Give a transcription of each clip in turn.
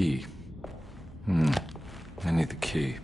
key. I need the key.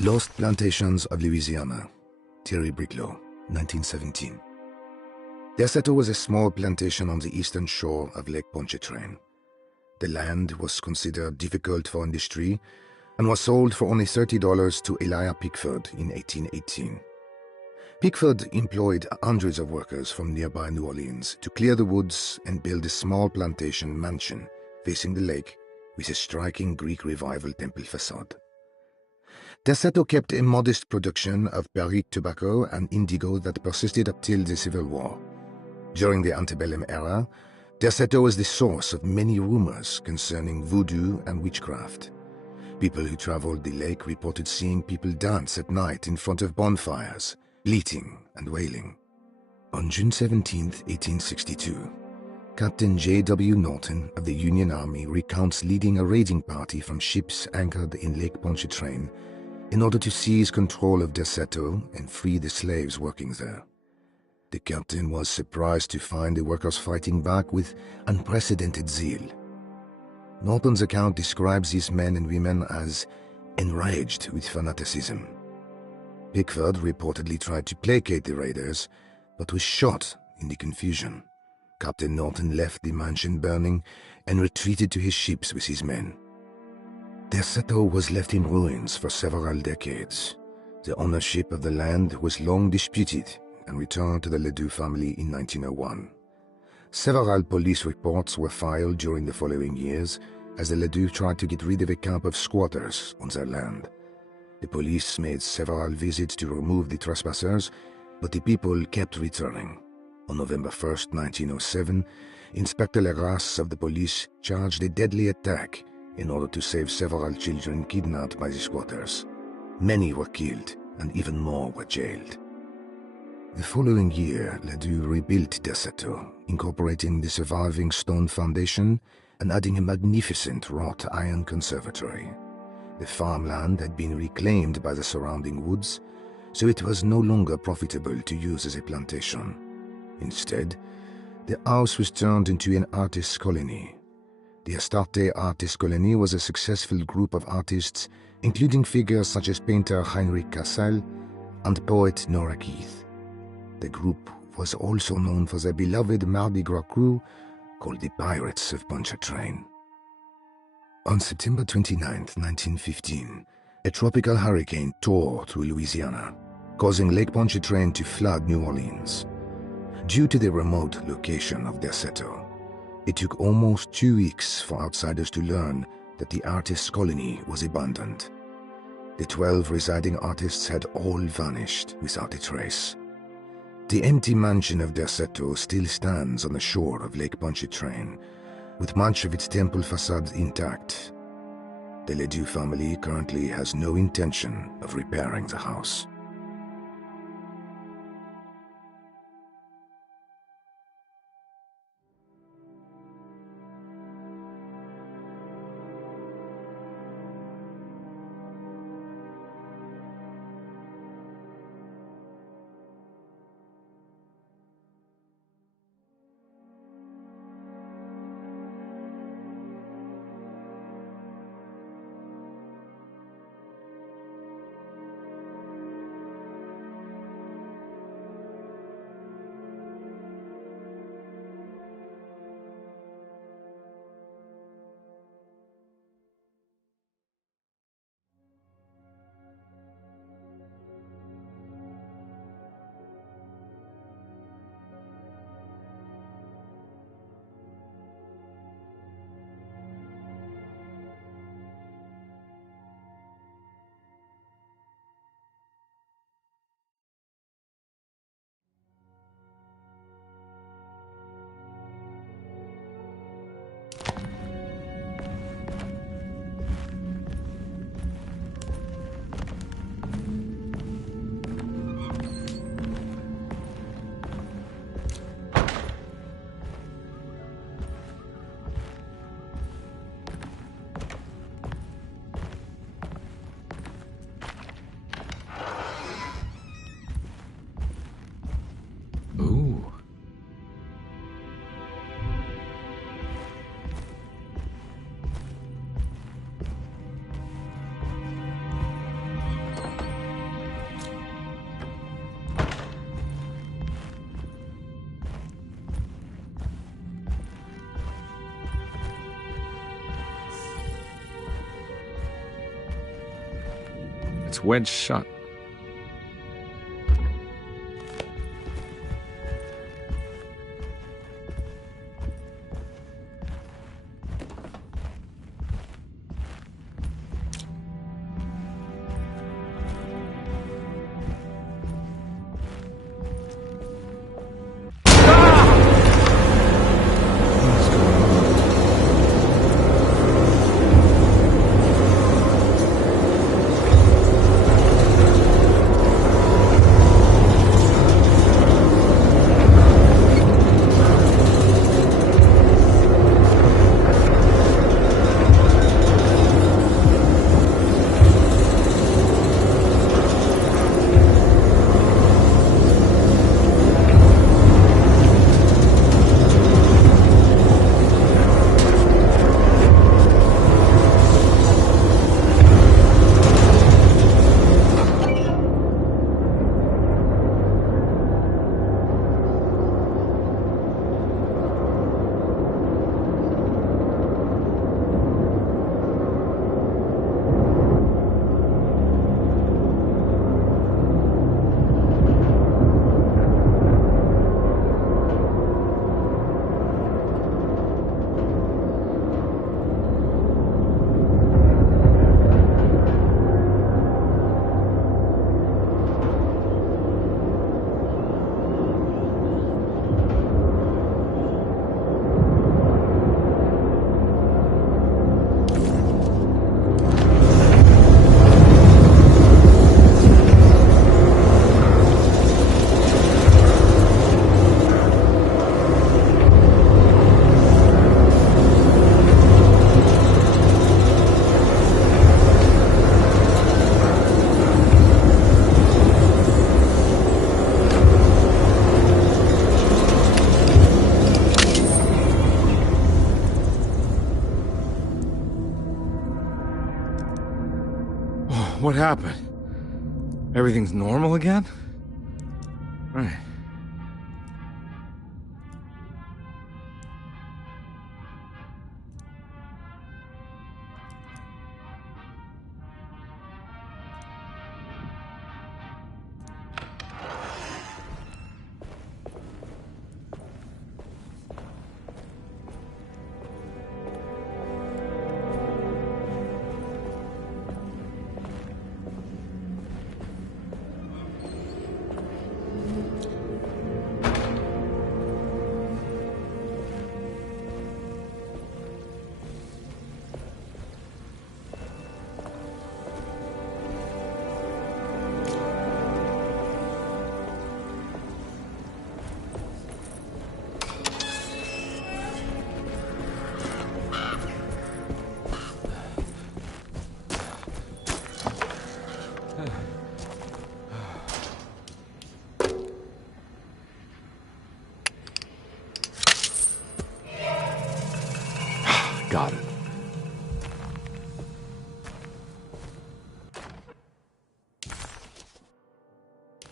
Lost Plantations of Louisiana, Thierry Briclot, 1917. Derceto was a small plantation on the eastern shore of Lake Pontchartrain. The land was considered difficult for industry and was sold for only $30 to Elijah Pickford in 1818. Pickford employed hundreds of workers from nearby New Orleans to clear the woods and build a small plantation mansion facing the lake with a striking Greek Revival temple facade. Derceto kept a modest production of Perique tobacco and indigo that persisted up till the Civil War. During the antebellum era, Derceto was the source of many rumors concerning voodoo and witchcraft. People who traveled the lake reported seeing people dance at night in front of bonfires, bleating and wailing. On June 17, 1862, Captain J.W. Norton of the Union Army recounts leading a raiding party from ships anchored in Lake Pontchartrain in order to seize control of Derceto and free the slaves working there. The captain was surprised to find the workers fighting back with unprecedented zeal. Norton's account describes these men and women as enraged with fanaticism. Pickford reportedly tried to placate the raiders, but was shot in the confusion. Captain Norton left the mansion burning and retreated to his ships with his men. Derceto was left in ruins for several decades. The ownership of the land was long disputed and returned to the Ledoux family in 1901. Several police reports were filed during the following years as the Ledoux tried to get rid of a camp of squatters on their land. The police made several visits to remove the trespassers, but the people kept returning. On November 1, 1907, Inspector Legras of the police charged a deadly attack in order to save several children kidnapped by the squatters. Many were killed, and even more were jailed. The following year, Ledoux rebuilt Derceto, incorporating the surviving stone foundation and adding a magnificent wrought iron conservatory. The farmland had been reclaimed by the surrounding woods, so it was no longer profitable to use as a plantation. Instead, the house was turned into an artist's colony. The Astarte Artist Colony was a successful group of artists, including figures such as painter Heinrich Cassel and poet Nora Keith. The group was also known for their beloved Mardi Gras crew called the Pirates of Pontchartrain. On September 29, 1915, a tropical hurricane tore through Louisiana, causing Lake Pontchartrain to flood New Orleans. Due to the remote location of Derceto, it took almost 2 weeks for outsiders to learn that the artists' colony was abandoned. The 12 residing artists had all vanished without a trace. The empty mansion of Derceto still stands on the shore of Lake Pontchartrain, with much of its temple facade intact. The Ledoux family currently has no intention of repairing the house. Ooh. It's wedged shut. What happened? Everything's normal again? Right.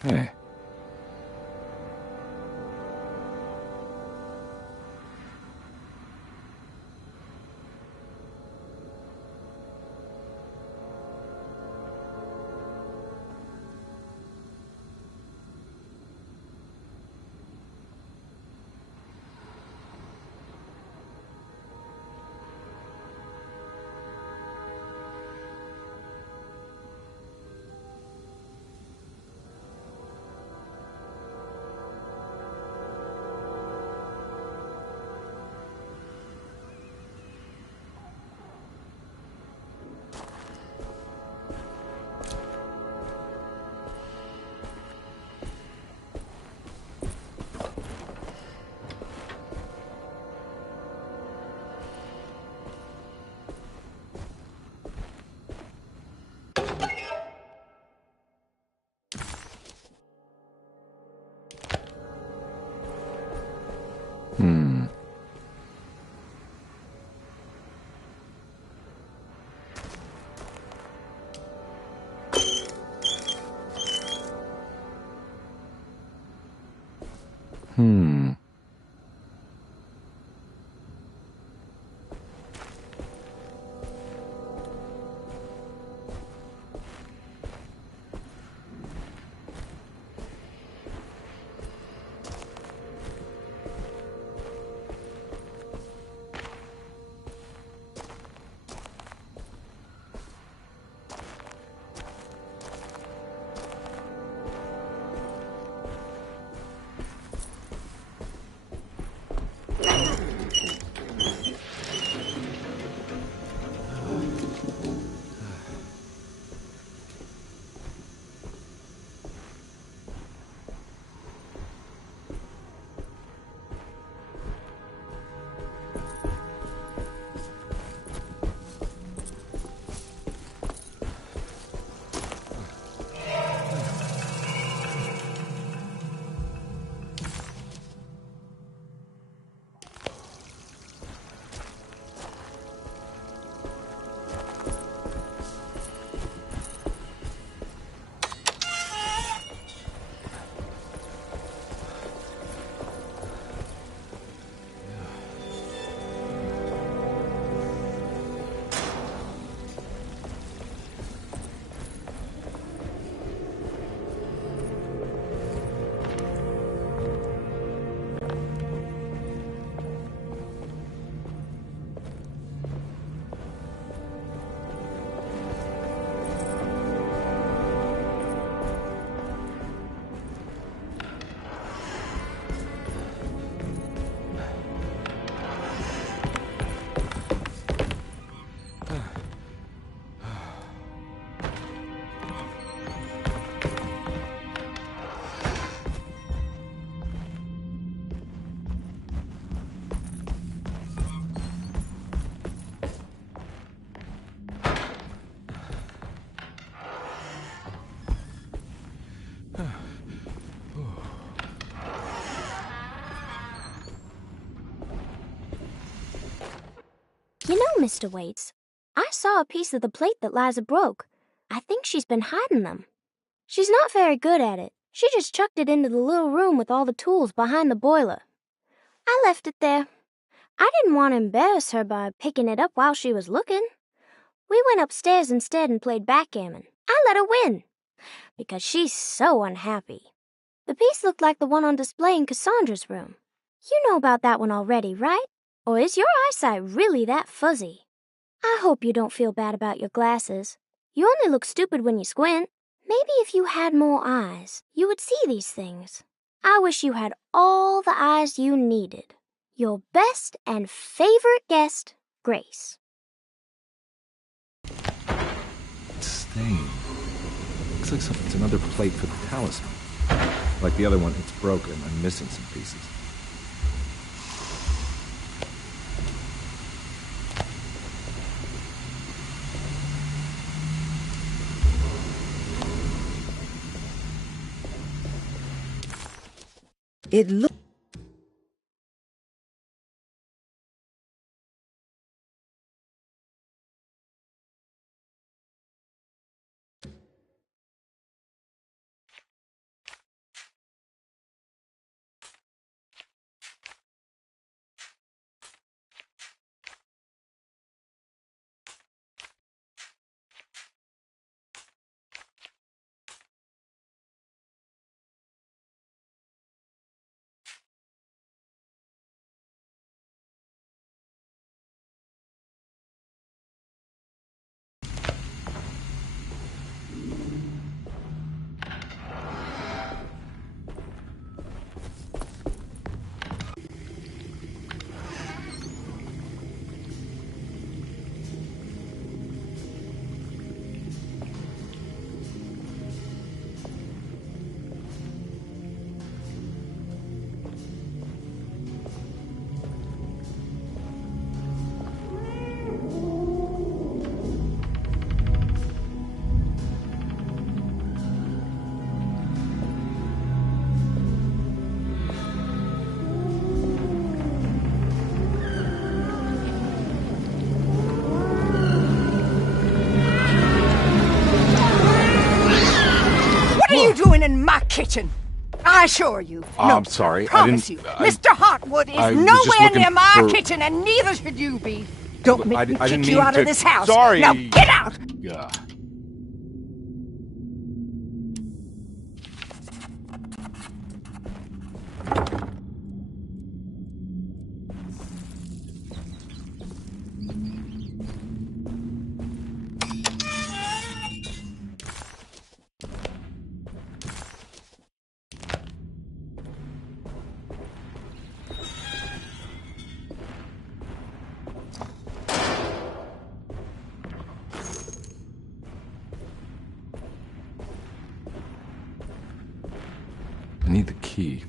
Hey. Hmm. Hmm. You know, Mr. Waits, I saw a piece of the plate that Liza broke. I think she's been hiding them. She's not very good at it. She just chucked it into the little room with all the tools behind the boiler. I left it there. I didn't want to embarrass her by picking it up while she was looking. We went upstairs instead and played backgammon. I let her win, because she's so unhappy. The piece looked like the one on display in Cassandra's room. You know about that one already, right? Or is your eyesight really that fuzzy? I hope you don't feel bad about your glasses. You only look stupid when you squint. Maybe if you had more eyes, you would see these things. I wish you had all the eyes you needed. Your best and favorite guest, Grace. It's stained. Looks like it's another plate for the talisman. Like the other one, it's broken and missing some pieces. It looks kitchen. I assure you. Oh, No, I'm sorry. I promise you. Mr. Hotwood is I was just nowhere looking near my for- kitchen, and neither should you be. Don't make me I kick didn't you mean out to- of this house. Sorry. Now get out! Yeah. I need the key.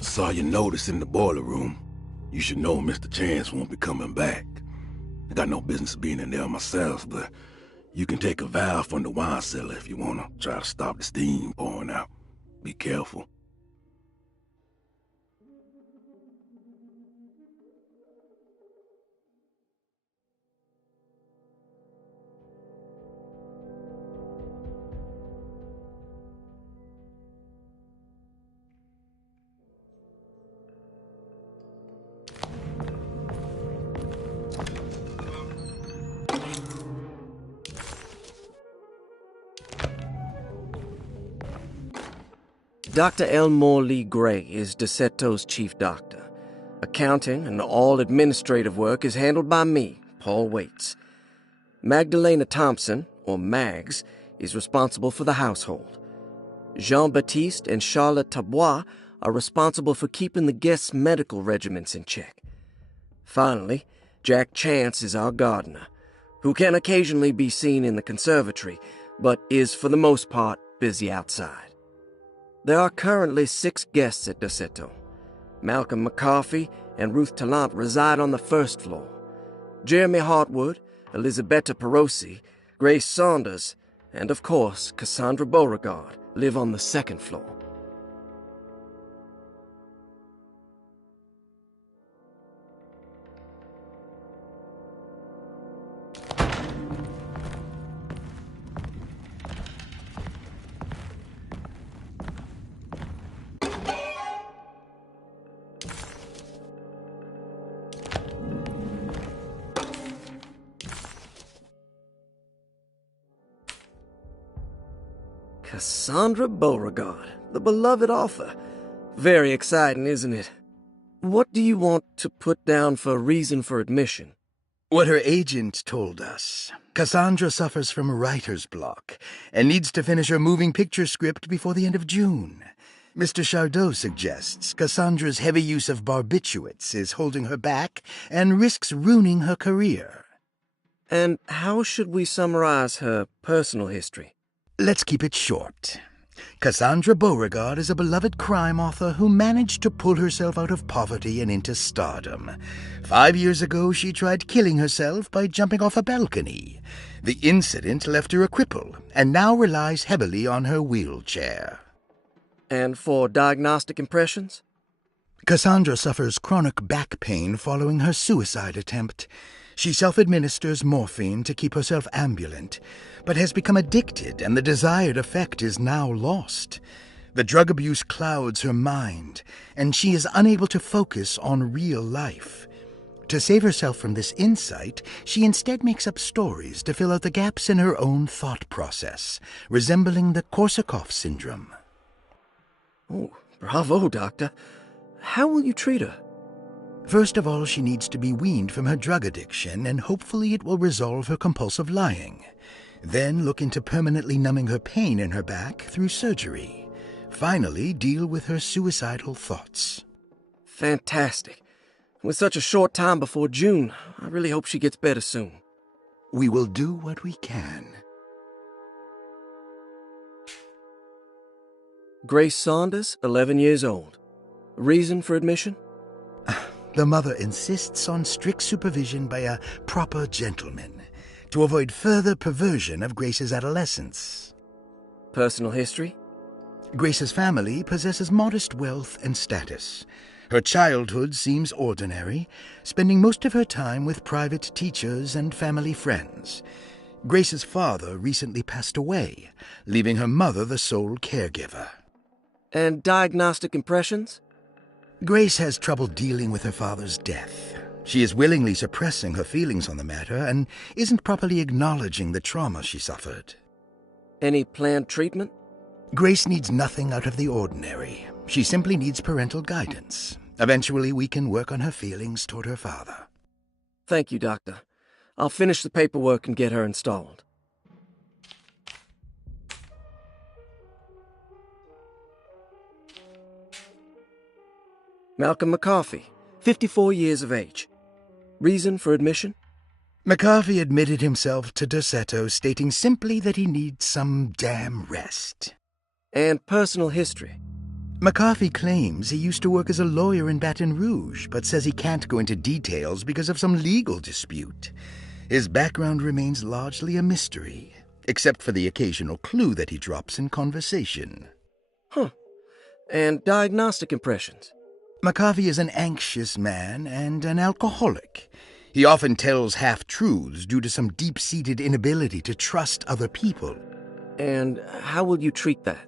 Saw your notice in the boiler room. You should know Mr. Chance won't be coming back. I got no business being in there myself, but you can take a valve from the wine cellar if you wanna try to stop the steam pouring out. Be careful. Dr. Elmore Lee Gray is DeSeto's chief doctor. Accounting and all administrative work is handled by me, Paul Waits. Magdalena Thompson, or Mags, is responsible for the household. Jean-Baptiste and Charlotte Tabois are responsible for keeping the guests' medical regimens in check. Finally, Jack Chance is our gardener, who can occasionally be seen in the conservatory, but is for the most part busy outside. There are currently 6 guests at DeSeto. Malcolm McCarthy and Ruth Tallant reside on the first floor. Jeremy Hartwood, Elisabetta Perosi, Grace Saunders, and of course Cassandra Beauregard live on the second floor. Cassandra Beauregard, the beloved author. Very exciting, isn't it? What do you want to put down for reason for admission? What her agent told us. Cassandra suffers from writer's block and needs to finish her moving picture script before the end of June. Mr. Chardot suggests Cassandra's heavy use of barbiturates is holding her back and risks ruining her career. And how should we summarize her personal history? Let's keep it short. Cassandra Beauregard is a beloved crime author who managed to pull herself out of poverty and into stardom. 5 years ago, she tried killing herself by jumping off a balcony. The incident left her a cripple and now relies heavily on her wheelchair. And for diagnostic impressions? Cassandra suffers chronic back pain following her suicide attempt. She self-administers morphine to keep herself ambulant, but has become addicted, and the desired effect is now lost. The drug abuse clouds her mind, and she is unable to focus on real life. To save herself from this insight, she instead makes up stories to fill out the gaps in her own thought process, resembling the Korsakoff syndrome. Oh, bravo, Doctor. How will you treat her? First of all, she needs to be weaned from her drug addiction, and hopefully it will resolve her compulsive lying. Then look into permanently numbing her pain in her back through surgery. Finally, deal with her suicidal thoughts. Fantastic. With such a short time before June, I really hope she gets better soon. We will do what we can. Grace Saunders, 11 years old. Reason for admission? The mother insists on strict supervision by a proper gentleman to avoid further perversion of Grace's adolescence. Personal history? Grace's family possesses modest wealth and status. Her childhood seems ordinary, spending most of her time with private teachers and family friends. Grace's father recently passed away, leaving her mother the sole caregiver. And diagnostic impressions? Grace has trouble dealing with her father's death. She is willingly suppressing her feelings on the matter and isn't properly acknowledging the trauma she suffered. Any planned treatment? Grace needs nothing out of the ordinary. She simply needs parental guidance. Eventually, we can work on her feelings toward her father. Thank you, Doctor. I'll finish the paperwork and get her installed. Malcolm McCarthy, 54 years of age. Reason for admission? McCarthy admitted himself to Derceto, stating simply that he needs some damn rest. And personal history? McCarthy claims he used to work as a lawyer in Baton Rouge, but says he can't go into details because of some legal dispute. His background remains largely a mystery, except for the occasional clue that he drops in conversation. Huh. And diagnostic impressions? McCarthy is an anxious man and an alcoholic. He often tells half-truths due to some deep-seated inability to trust other people. And how will you treat that?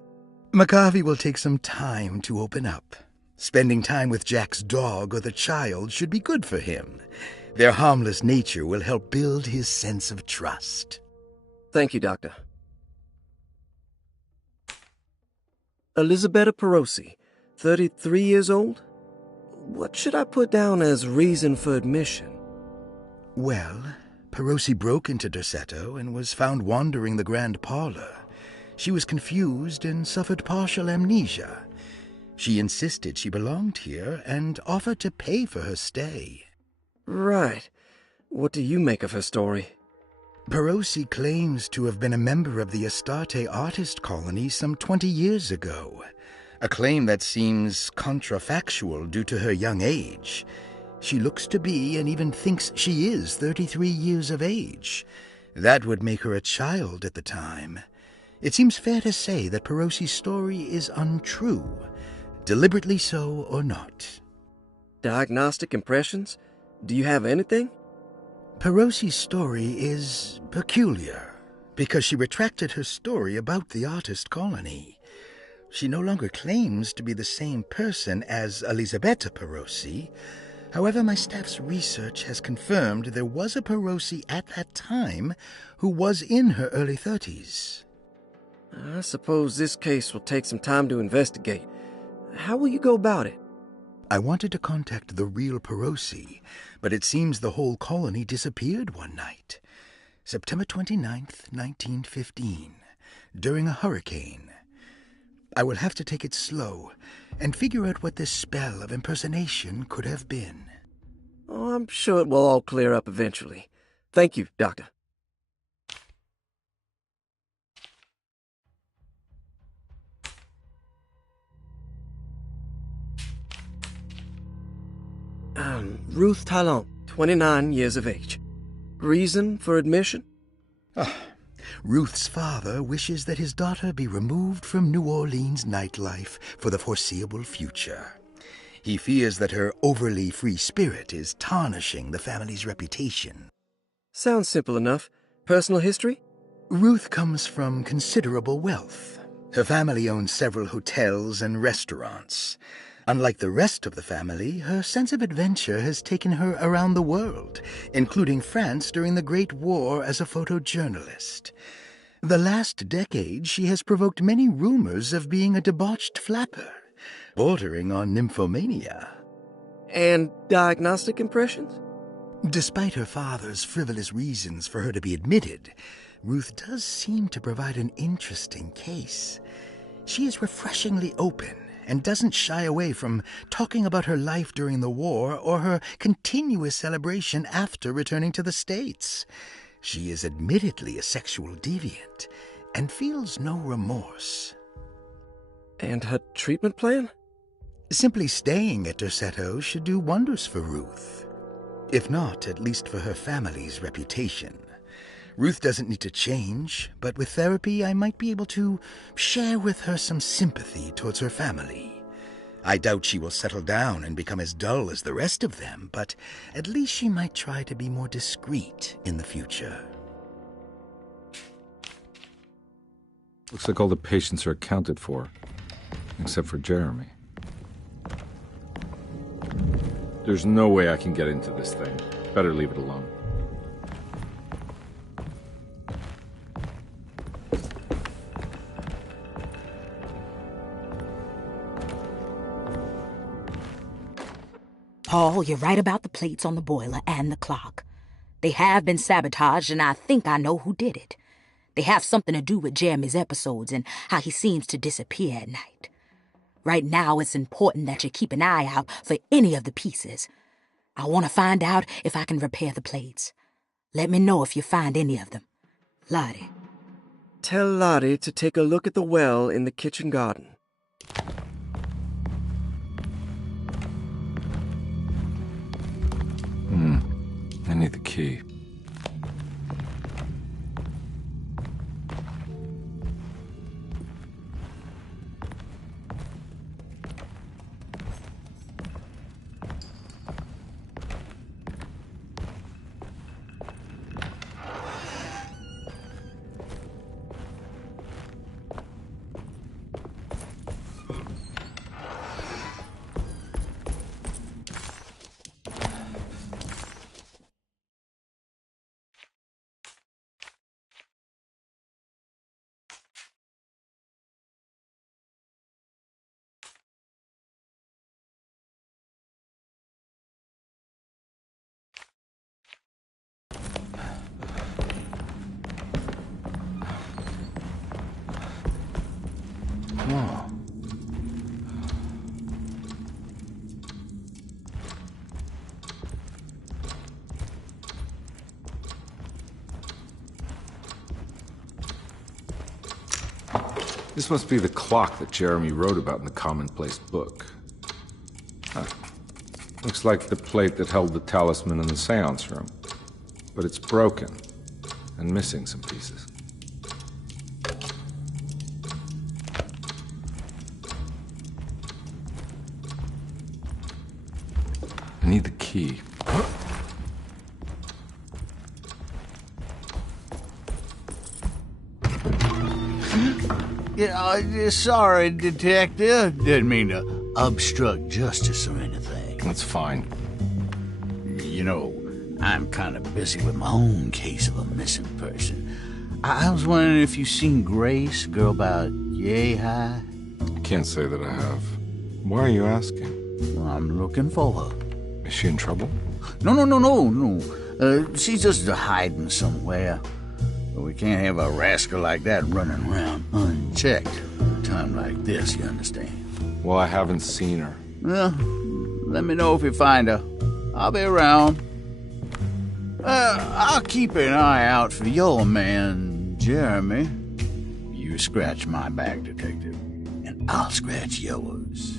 McCarthy will take some time to open up. Spending time with Jack's dog or the child should be good for him. Their harmless nature will help build his sense of trust. Thank you, Doctor. Elisabetta Perosi, 33 years old? What should I put down as reason for admission? Well, Perosi broke into Derceto and was found wandering the grand parlor. She was confused and suffered partial amnesia. She insisted she belonged here and offered to pay for her stay. Right. What do you make of her story? Perosi claims to have been a member of the Astarte artist colony some 20 years ago, a claim that seems contrafactual due to her young age. She looks to be and even thinks she is 33 years of age. That would make her a child at the time. It seems fair to say that Perosi's story is untrue, deliberately so or not. Diagnostic impressions? Do you have anything? Perosi's story is peculiar because she retracted her story about the artist colony. She no longer claims to be the same person as Elisabetta Perosi. However, my staff's research has confirmed there was a Perosi at that time who was in her early 30s. I suppose this case will take some time to investigate. How will you go about it? I wanted to contact the real Perosi, but it seems the whole colony disappeared one night. September 29th, 1915, during a hurricane. I will have to take it slow and figure out what this spell of impersonation could have been. Oh, I'm sure it will all clear up eventually. Thank you, Doctor. Ruth Talon, 29 years of age. Reason for admission? Ruth's father wishes that his daughter be removed from New Orleans nightlife for the foreseeable future. He fears that her overly free spirit is tarnishing the family's reputation. Sounds simple enough. Personal history? Ruth comes from considerable wealth. Her family owns several hotels and restaurants. Unlike the rest of the family, her sense of adventure has taken her around the world, including France during the Great War as a photojournalist. The last decade, she has provoked many rumors of being a debauched flapper, bordering on nymphomania. And diagnostic impressions? Despite her father's frivolous reasons for her to be admitted, Ruth does seem to provide an interesting case. She is refreshingly open and doesn't shy away from talking about her life during the war or her continuous celebration after returning to the States. She is admittedly a sexual deviant and feels no remorse. And her treatment plan? Simply staying at Derceto should do wonders for Ruth. If not, at least for her family's reputation. Ruth doesn't need to change, but with therapy I might be able to share with her some sympathy towards her family. I doubt she will settle down and become as dull as the rest of them, but at least she might try to be more discreet in the future. Looks like all the patients are accounted for, except for Jeremy. There's no way I can get into this thing. Better leave it alone. Paul, you're right about the plates on the boiler and the clock. They have been sabotaged, and I think I know who did it. They have something to do with Jeremy's episodes and how he seems to disappear at night. Right now, it's important that you keep an eye out for any of the pieces. I want to find out if I can repair the plates. Let me know if you find any of them. Lottie. Tell Lottie to take a look at the well in the kitchen garden. I need the key. Oh. This must be the clock that Jeremy wrote about in the Commonplace book. Huh. Looks like the plate that held the talisman in the seance room. But it's broken and missing some pieces. I need the key. Yeah, sorry, Detective. Didn't mean to obstruct justice or anything. That's fine. You know, I'm kind of busy with my own case of a missing person. I was wondering if you've seen Grace, girl about yay high? I can't say that I have. Why are you asking? Well, I'm looking for her. Is she in trouble? No. She's just hiding somewhere. We can't have a rascal like that running around unchecked at a time like this, you understand? Well, I haven't seen her. Well, let me know if you find her. I'll be around. I'll keep an eye out for your man, Jeremy. You scratch my back, Detective, and I'll scratch yours.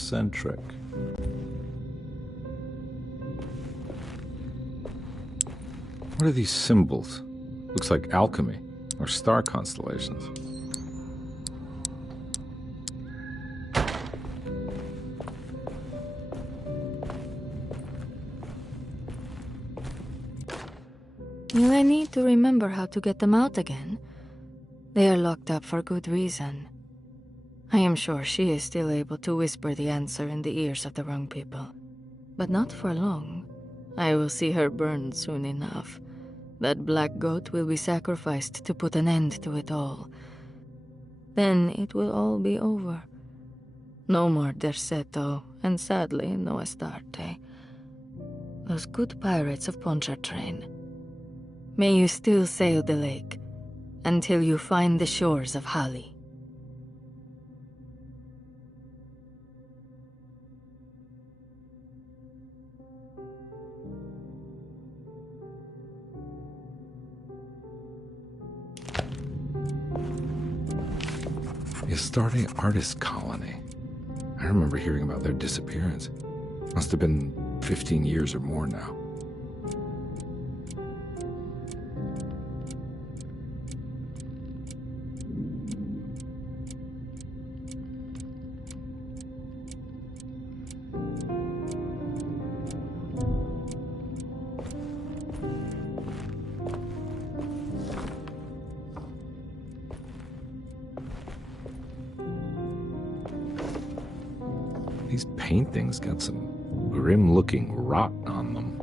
eccentric. What are these symbols? Looks like alchemy or star constellations. Will I need to remember how to get them out again? They are locked up for good reason. I am sure she is still able to whisper the answer in the ears of the wrong people. But not for long. I will see her burned soon enough. That black goat will be sacrificed to put an end to it all. Then it will all be over. No more Derceto, and sadly, no Astarte. Those good pirates of Pontchartrain. May you still sail the lake, until you find the shores of Hali. The Astarte Artist Colony. I remember hearing about their disappearance. Must have been 15 years or more now. These paintings got some grim-looking rot on them.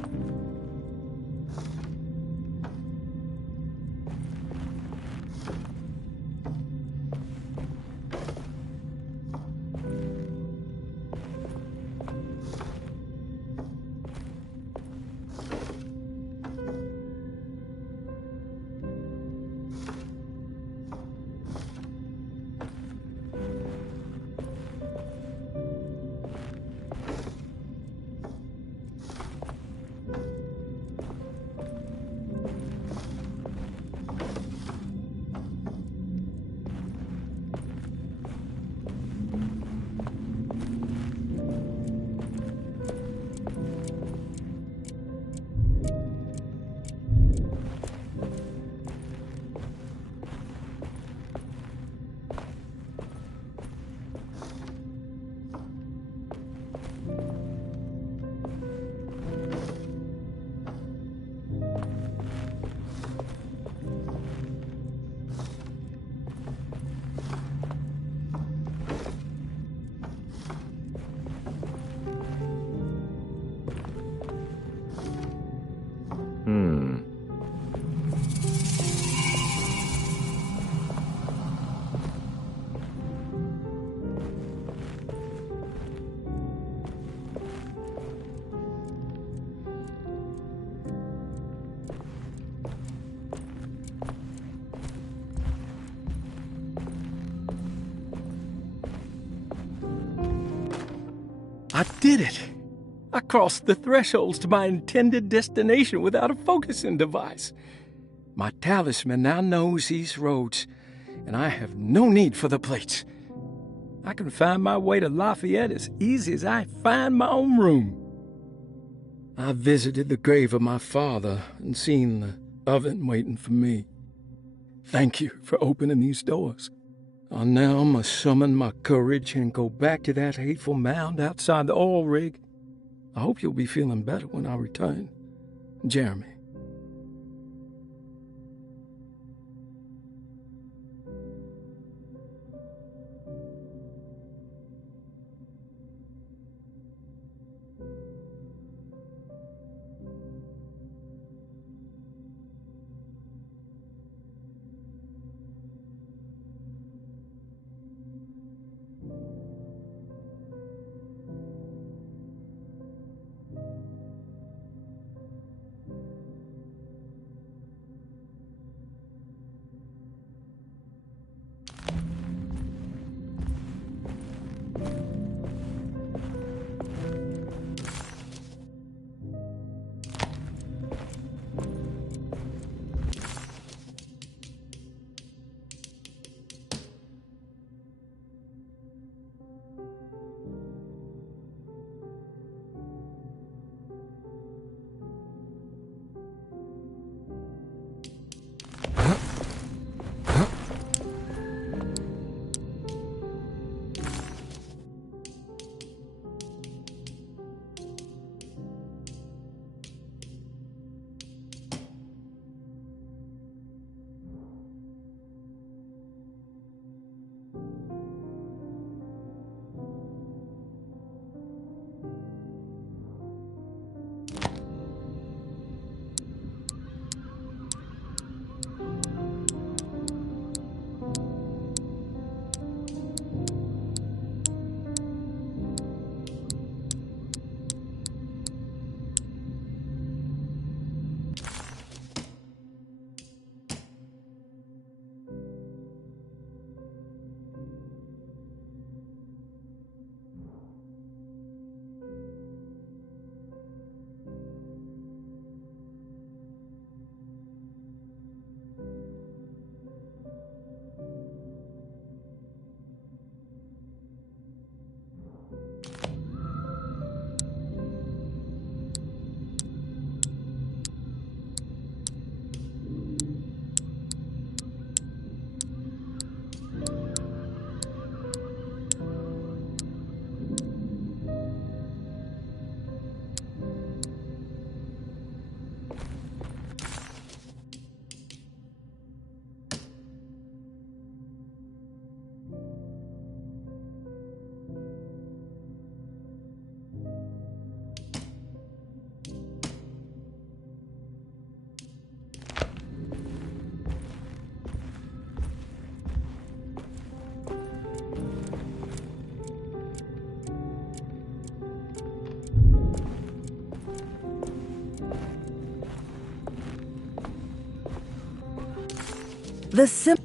I did it! I crossed the thresholds to my intended destination without a focusing device. My talisman now knows these roads, and I have no need for the plates. I can find my way to Lafayette as easy as I find my own room. I visited the grave of my father and seen the oven waiting for me. Thank you for opening these doors. I now must summon my courage and go back to that hateful mound outside the oil rig. I hope you'll be feeling better when I return. Jeremy. The sim...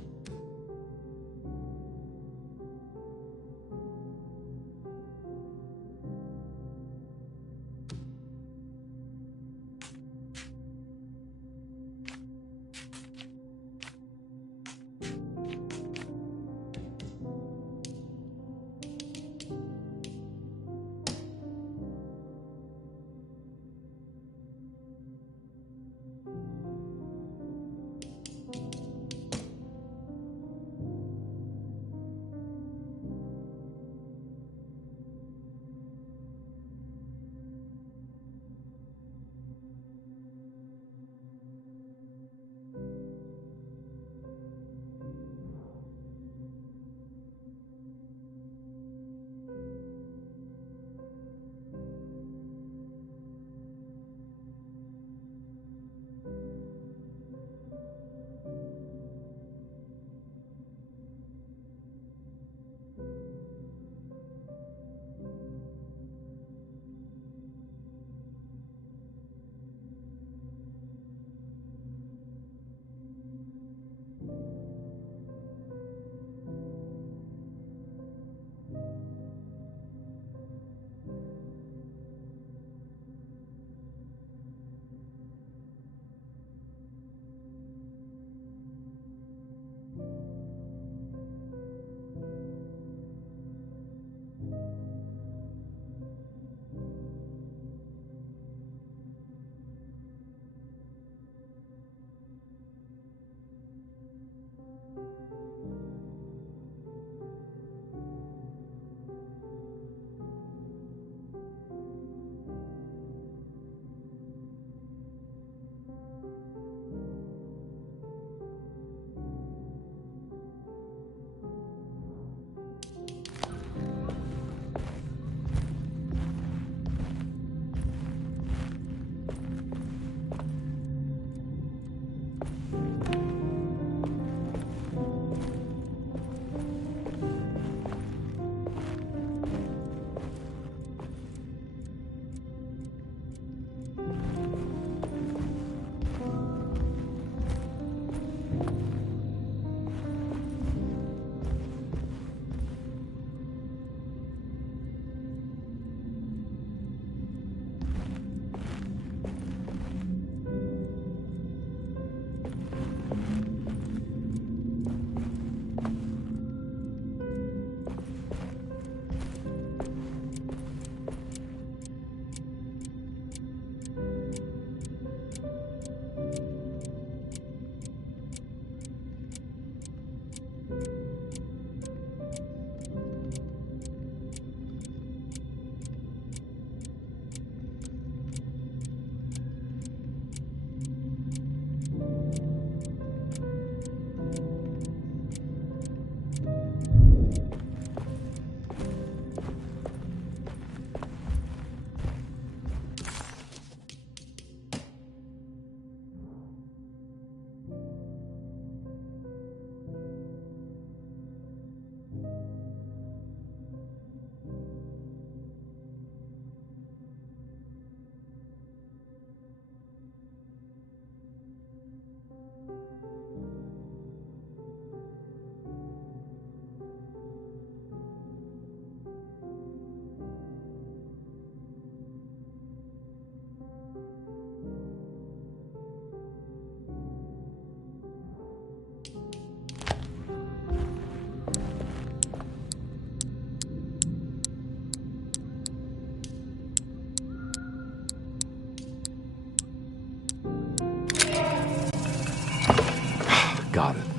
Got it.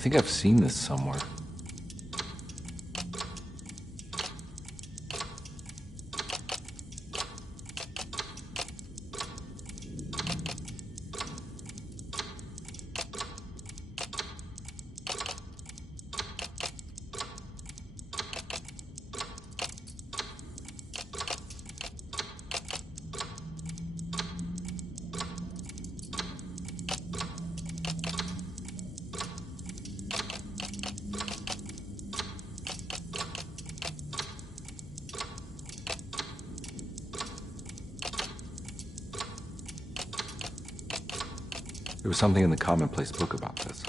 think I've seen this somewhere. There was something in the commonplace book about this.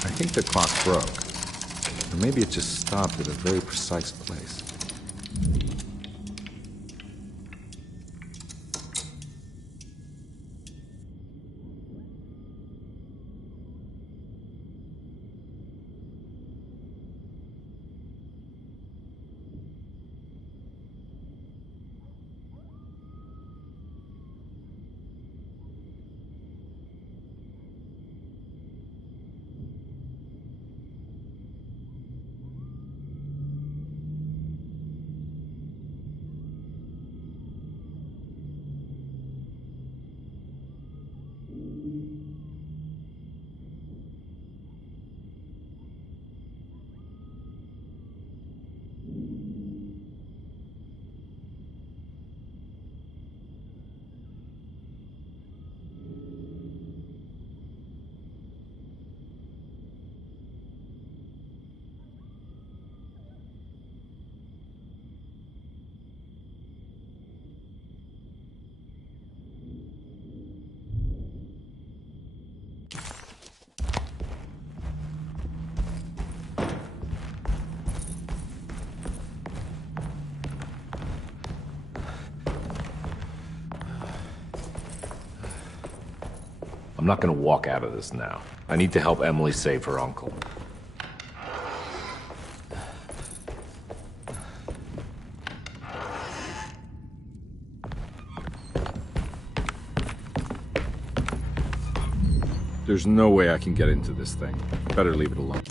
I think the clock broke. Or maybe it just stopped at a very precise place. I'm not gonna walk out of this now. I need to help Emily save her uncle. There's no way I can get into this thing. Better leave it alone.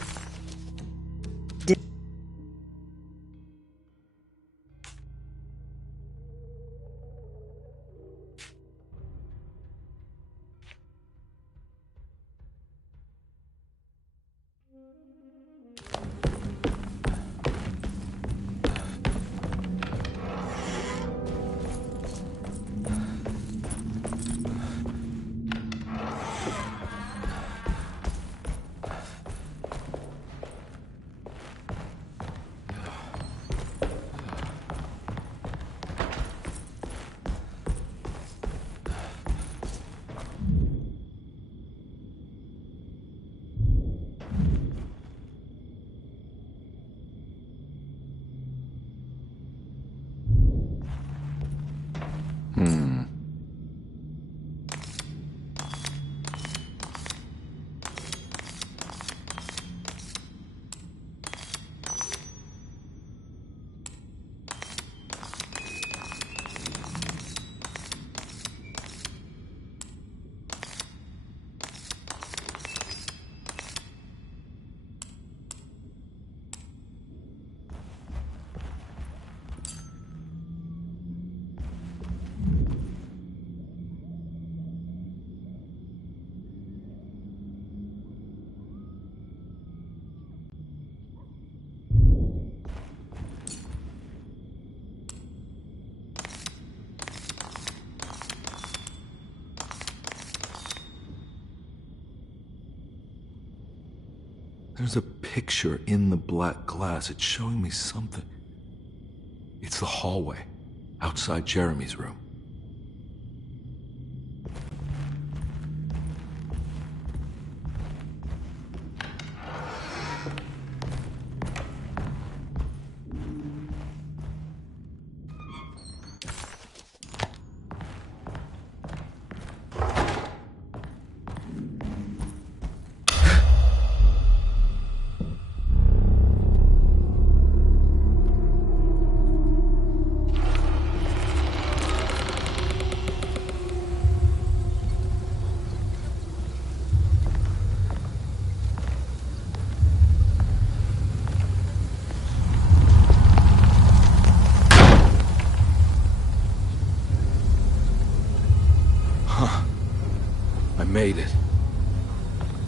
There's a picture in the black glass. It's showing me something. It's the hallway outside Jeremy's room. Made it.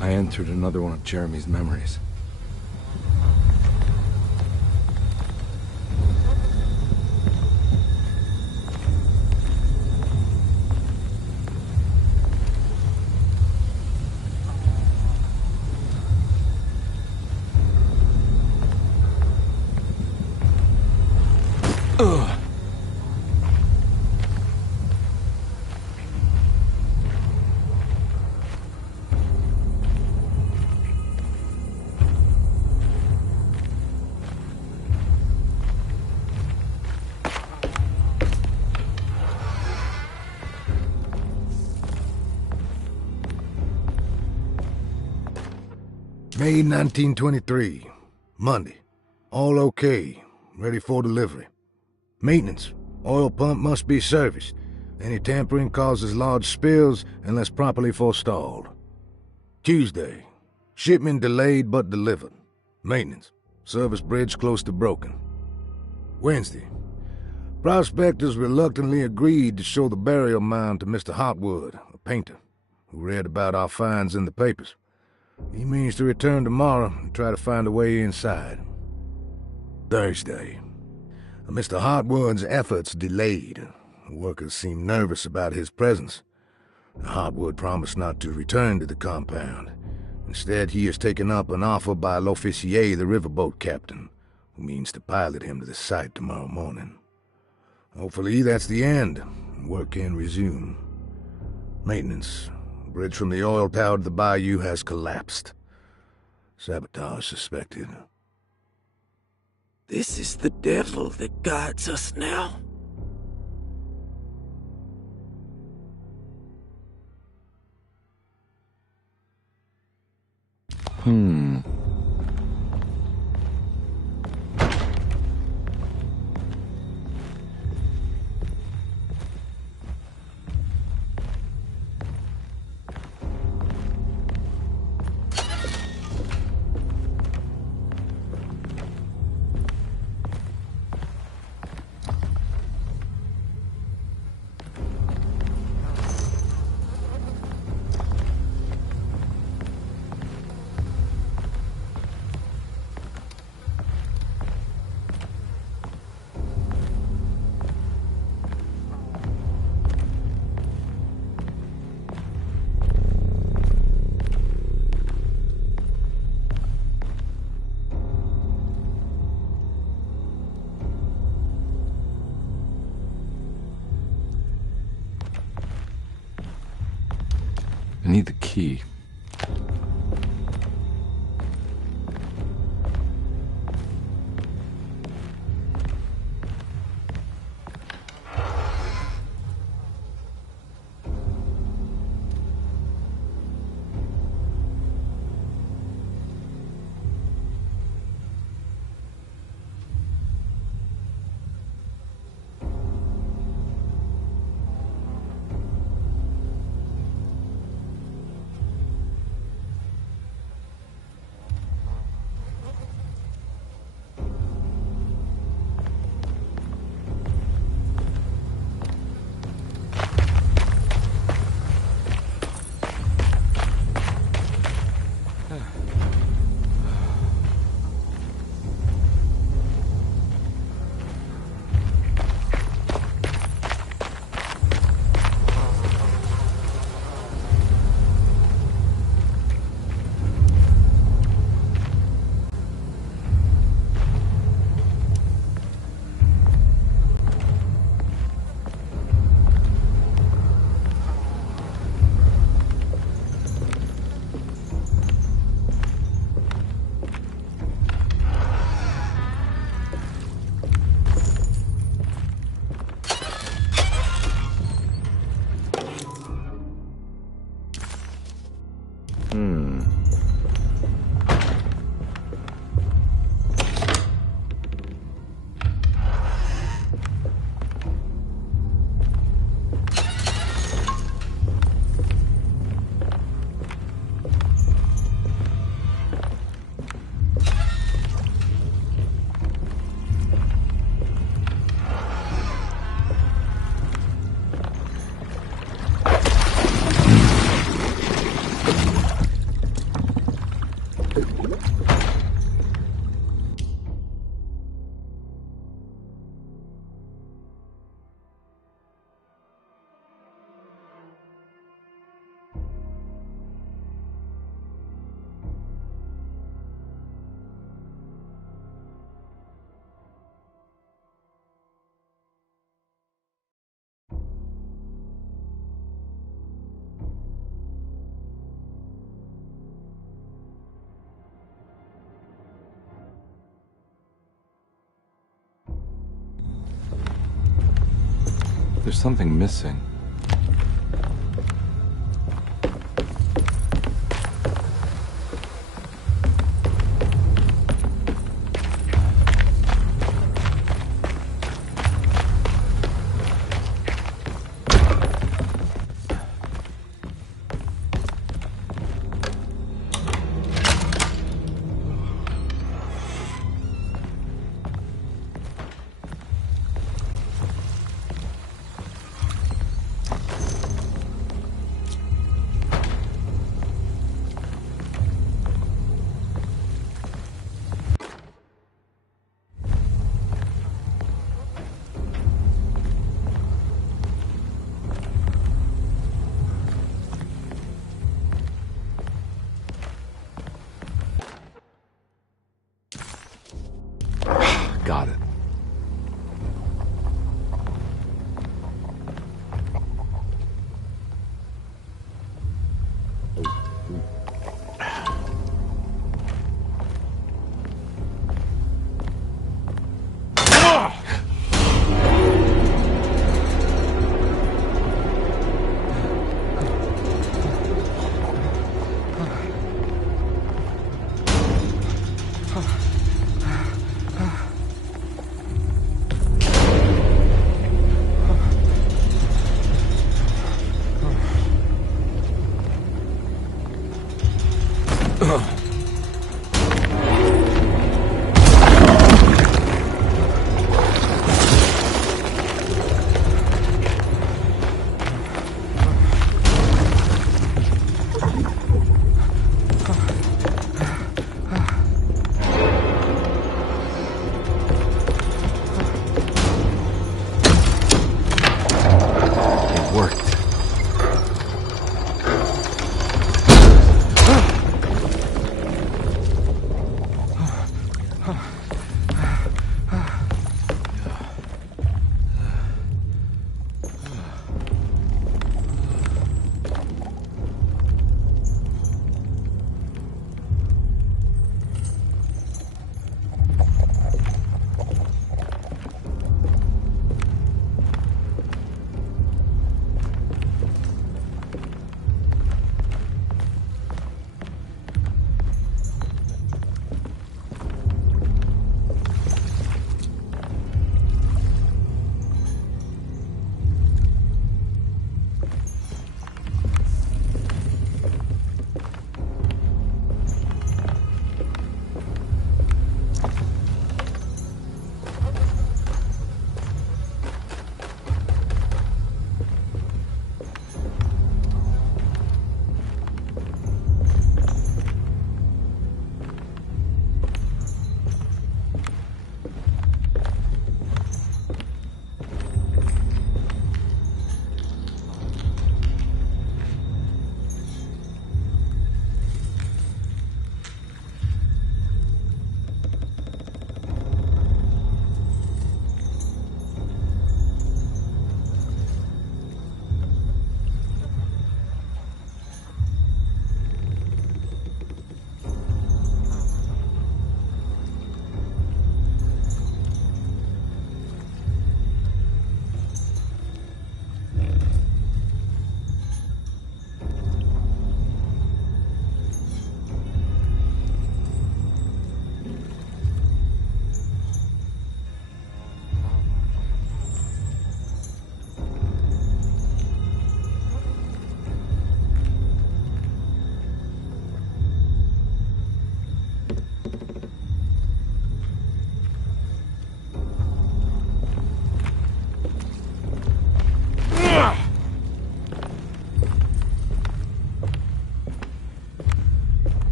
I entered another one of Jeremy's memories. May 1923, Monday. All okay, ready for delivery. Maintenance. Oil pump must be serviced. Any tampering causes large spills unless properly forestalled. Tuesday. Shipment delayed but delivered. Maintenance. Service bridge close to broken. Wednesday. Prospectors reluctantly agreed to show the burial mound to Mr. Hotwood, a painter, who read about our finds in the papers. He means to return tomorrow and try to find a way inside. Thursday. Mr. Hotwood's efforts delayed. The workers seemed nervous about his presence. Hotwood promised not to return to the compound. Instead, he has taken up an offer by L'Officier, the riverboat captain, who means to pilot him to the site tomorrow morning. Hopefully that's the end, and work can resume. Maintenance. The bridge from the oil tower to the bayou has collapsed. Sabotage suspected. This is the devil that guides us now. I need the key. There's something missing.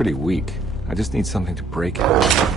pretty weak. I just need something to break it.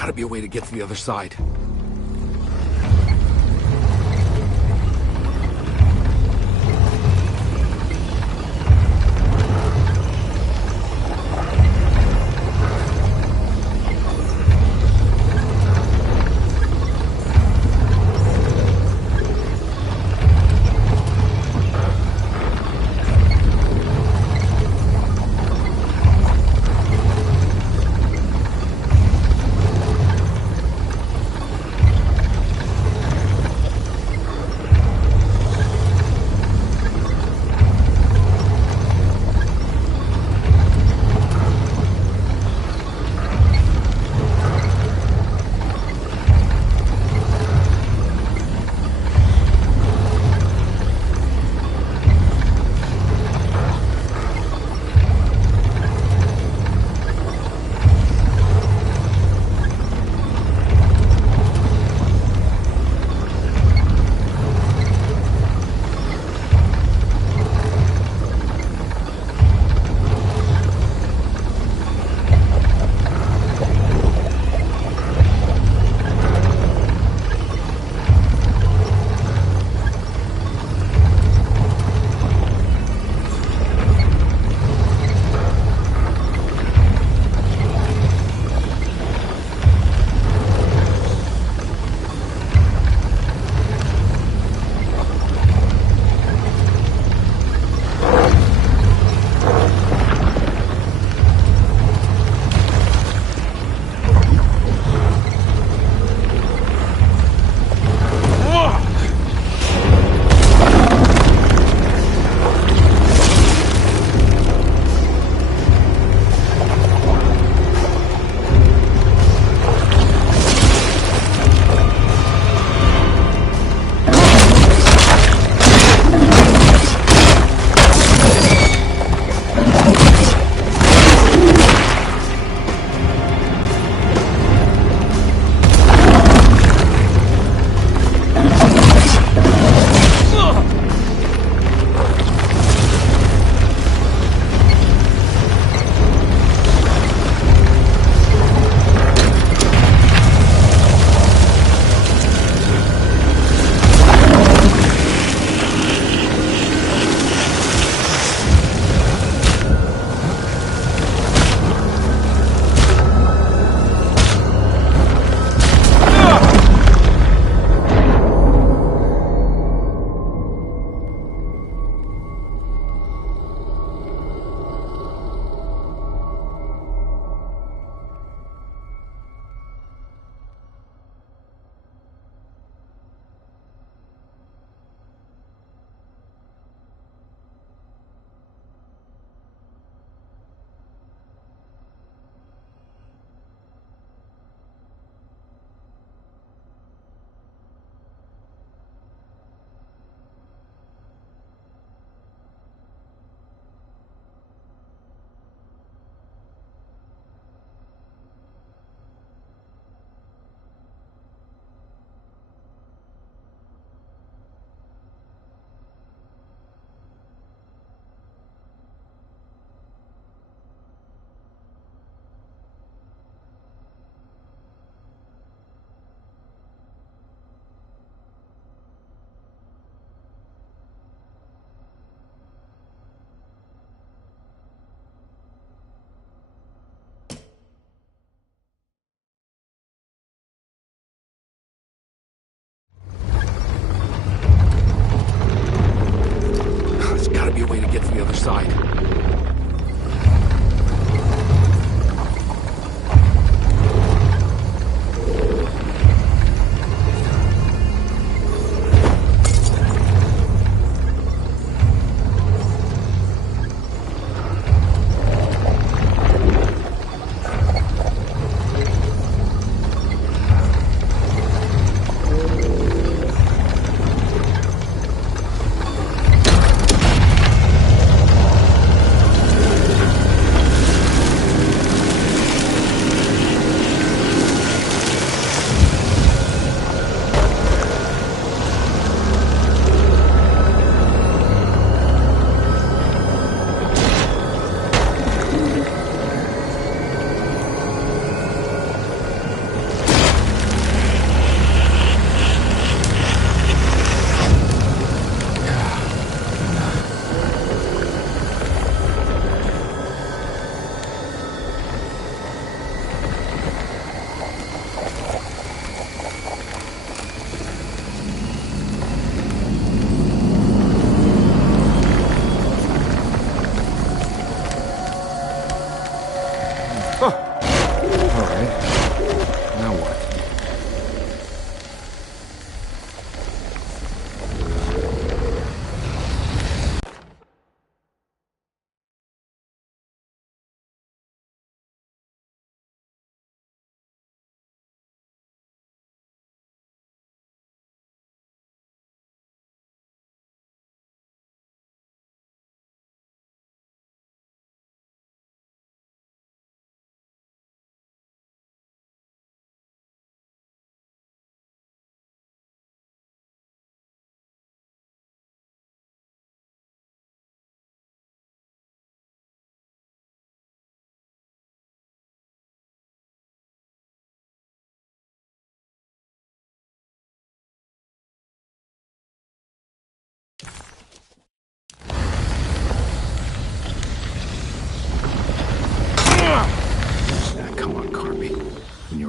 gotta be a way to get to the other side.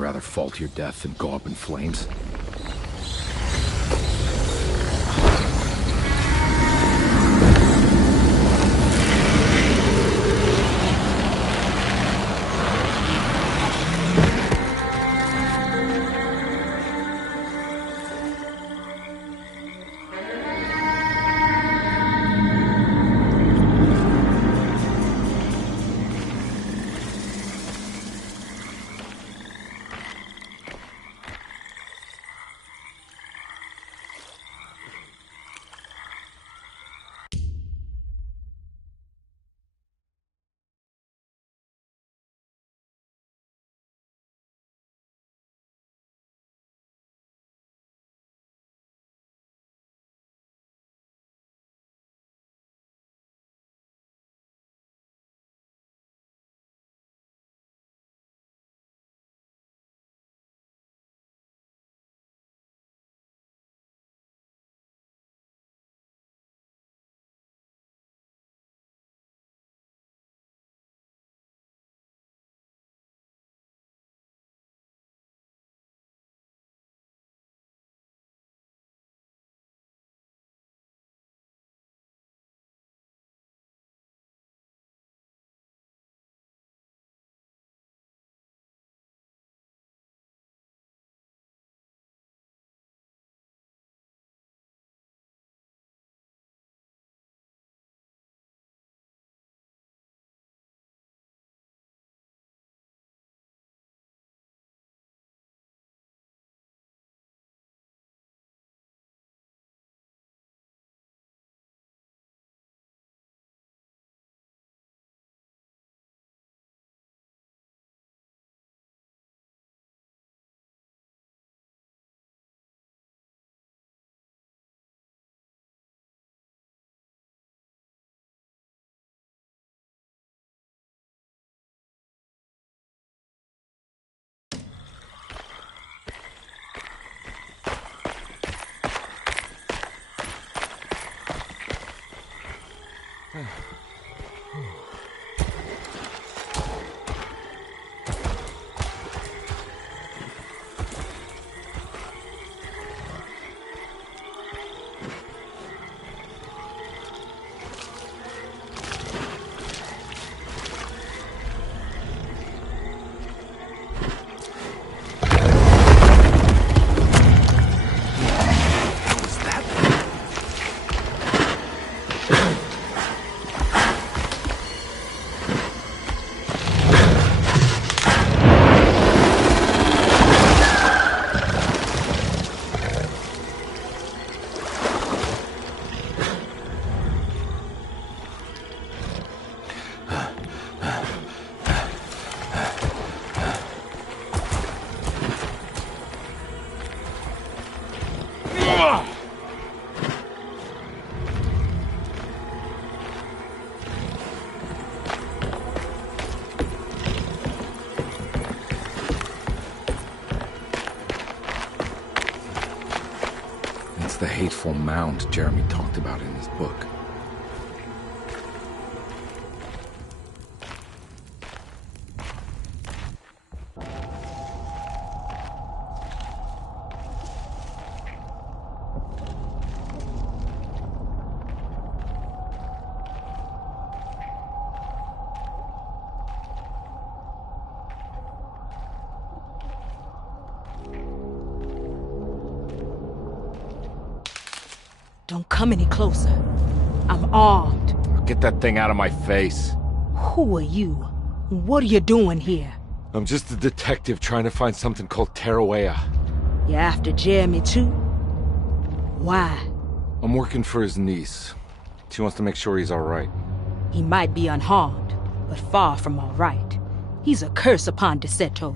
rather fall to your death than go up in flames? The hateful mound Jeremy talked about in his book. Don't come any closer. I'm armed. Get that thing out of my face. Who are you? What are you doing here? I'm just a detective trying to find something called Tarawea. You're after Jeremy too? Why? I'm working for his niece. She wants to make sure he's all right. He might be unharmed, but far from all right. He's a curse upon Deseto.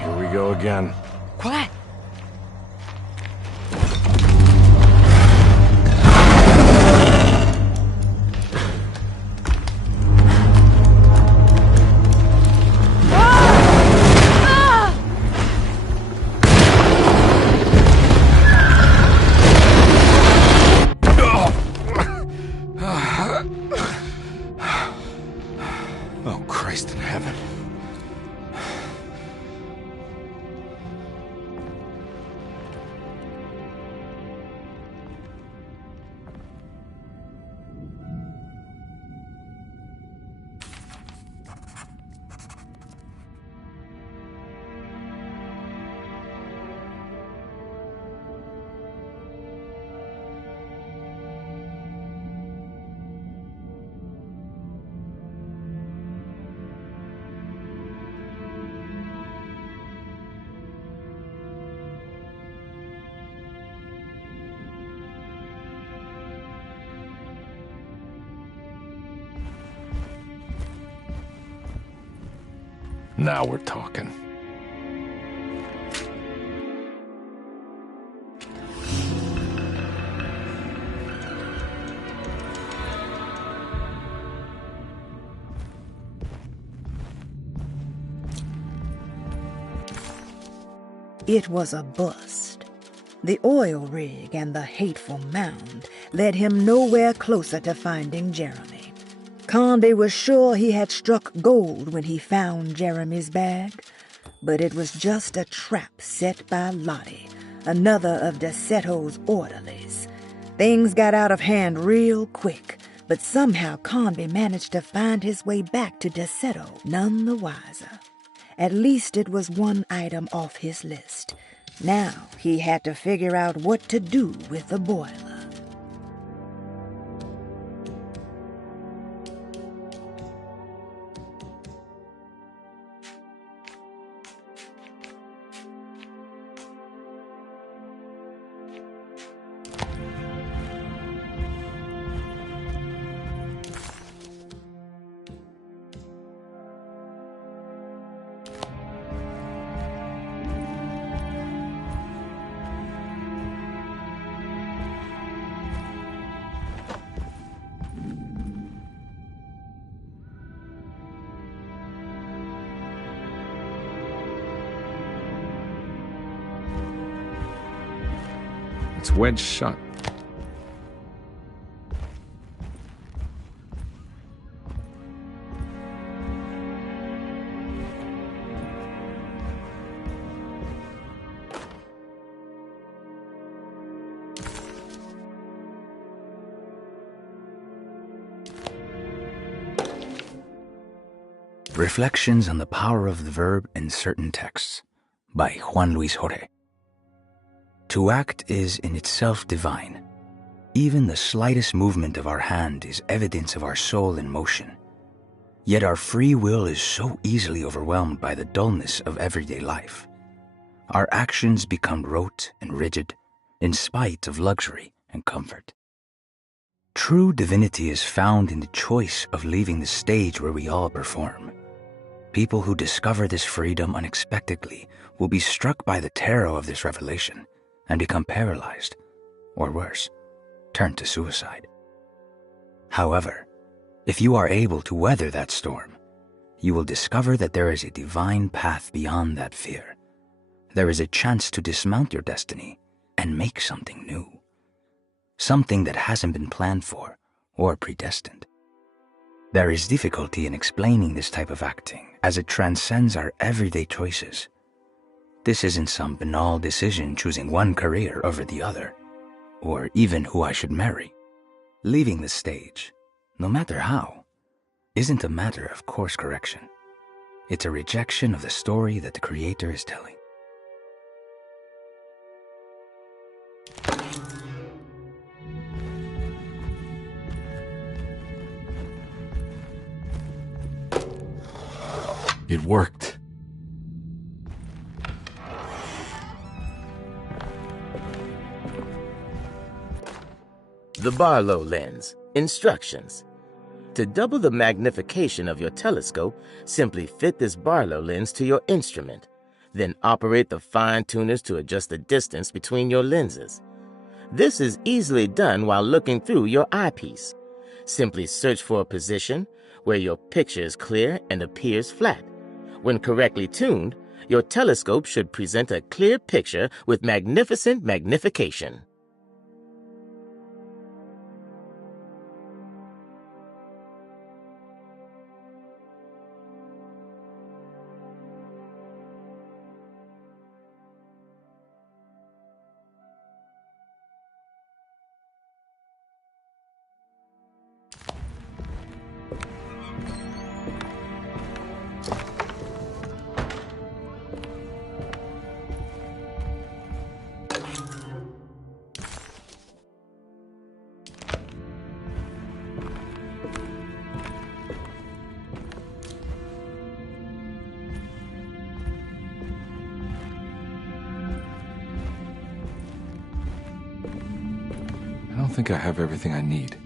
Here we go again. Quiet. Oh, Christ in heaven. Now we're talking. It was a bust. The oil rig and the hateful mound led him nowhere closer to finding Jeremy. Conde was sure he had struck gold when he found Jeremy's bag, but it was just a trap set by Lottie, another of Desetto's orderlies. Things got out of hand real quick, but somehow Conde managed to find his way back to Desetto none the wiser. At least it was one item off his list. Now he had to figure out what to do with the boiler. It's wedged shut. Reflections on the Power of the Verb in Certain Texts by Juan Luis Jorge. To act is in itself divine. Even the slightest movement of our hand is evidence of our soul in motion. Yet our free will is so easily overwhelmed by the dullness of everyday life. Our actions become rote and rigid, in spite of luxury and comfort. True divinity is found in the choice of leaving the stage where we all perform. People who discover this freedom unexpectedly will be struck by the terror of this revelation and become paralyzed, or worse, turn to suicide. However, if you are able to weather that storm, you will discover that there is a divine path beyond that fear. There is a chance to dismount your destiny and make something new. Something that hasn't been planned for or predestined. There is difficulty in explaining this type of acting as it transcends our everyday choices. This isn't some banal decision choosing one career over the other, or even who I should marry. Leaving the stage, no matter how, isn't a matter of course correction. It's a rejection of the story that the Creator is telling. It worked. The Barlow lens. Instructions. To double the magnification of your telescope, simply fit this Barlow lens to your instrument. Then operate the fine-tuners to adjust the distance between your lenses. This is easily done while looking through your eyepiece. Simply search for a position where your picture is clear and appears flat. When correctly tuned, your telescope should present a clear picture with magnificent magnification. I don't think I have everything I need.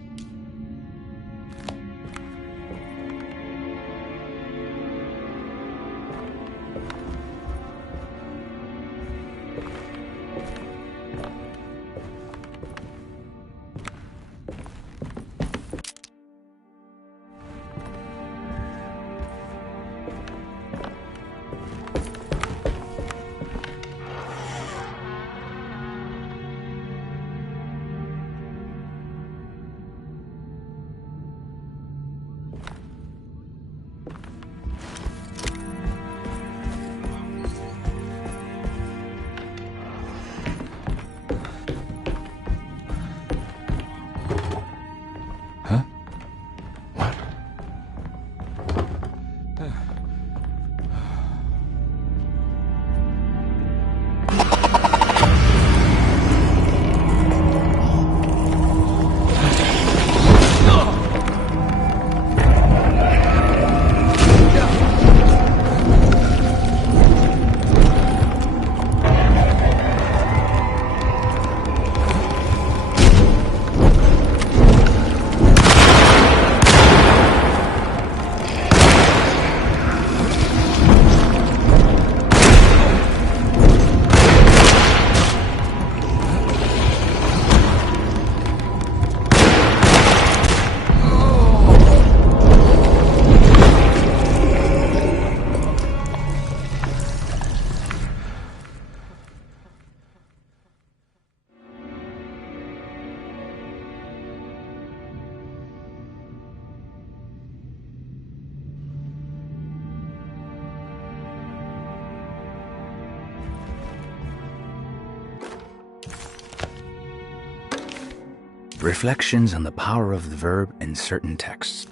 Reflections on the power of the verb in certain texts.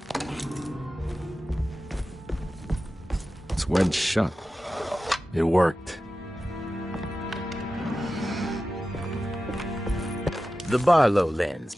It's wedged shut. It worked. The Barlow lens.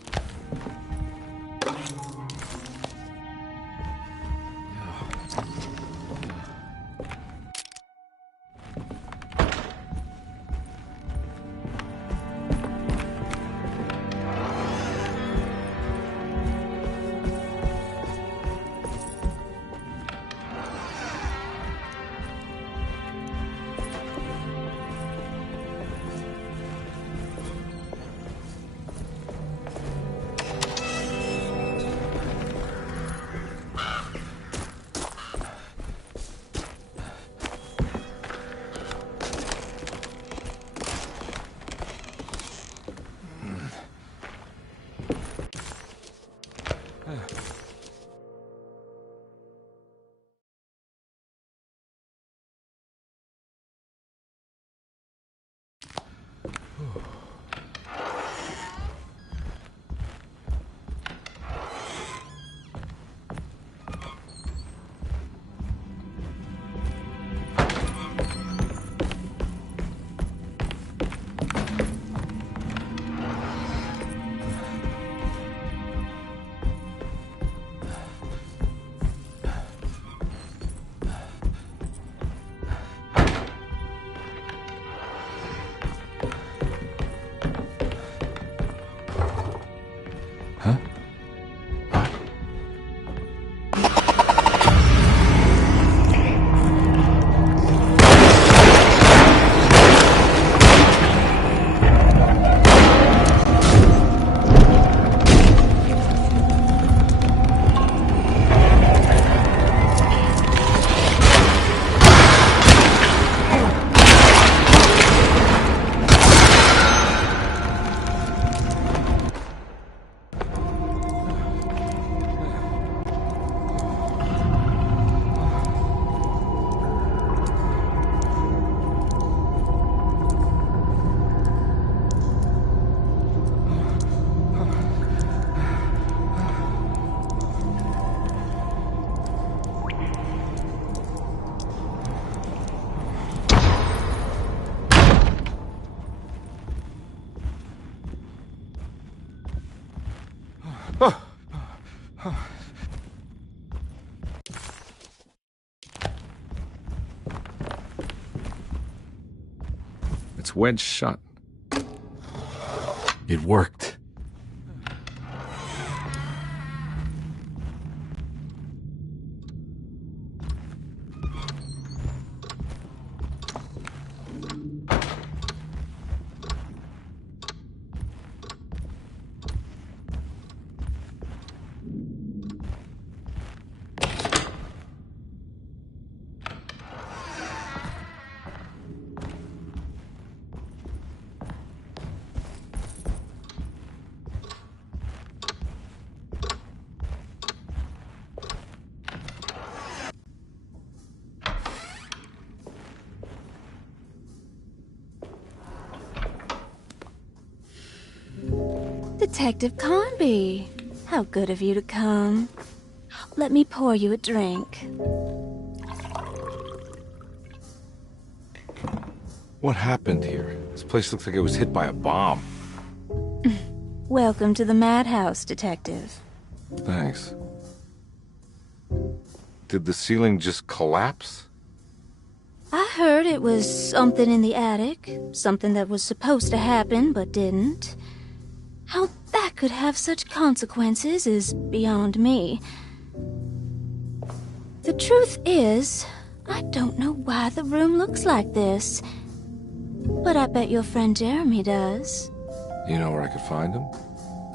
It's wedged shut. It worked. Detective Conby, how good of you to come. Let me pour you a drink. What happened here? This place looks like it was hit by a bomb. Welcome to the madhouse, Detective. Thanks. Did the ceiling just collapse? I heard it was something in the attic, something that was supposed to happen but didn't. How that could have such consequences is beyond me. The truth is, I don't know why the room looks like this. But I bet your friend Jeremy does. You know where I could find him?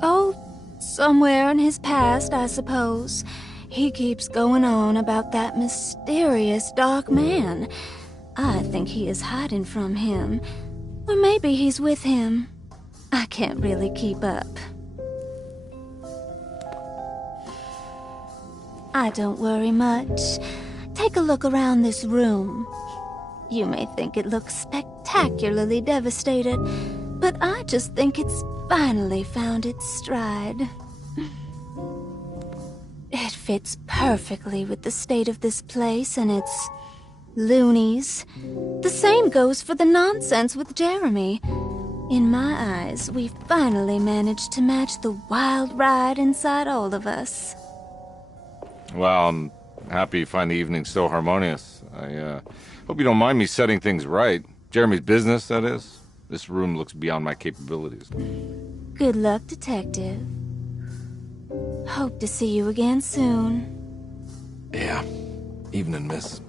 Oh, somewhere in his past, I suppose. He keeps going on about that mysterious dark man. I think he is hiding from him. Or maybe he's with him. I can't really keep up. I don't worry much. Take a look around this room. You may think it looks spectacularly devastated, but I just think it's finally found its stride. It fits perfectly with the state of this place and its loonies. The same goes for the nonsense with Jeremy. In my eyes, we finally managed to match the wild ride inside all of us. Well, I'm happy you find the evening so harmonious. I hope you don't mind me setting things right. Jeremy's business, that is. This room looks beyond my capabilities. Good luck, Detective. Hope to see you again soon. Yeah. Evening, miss.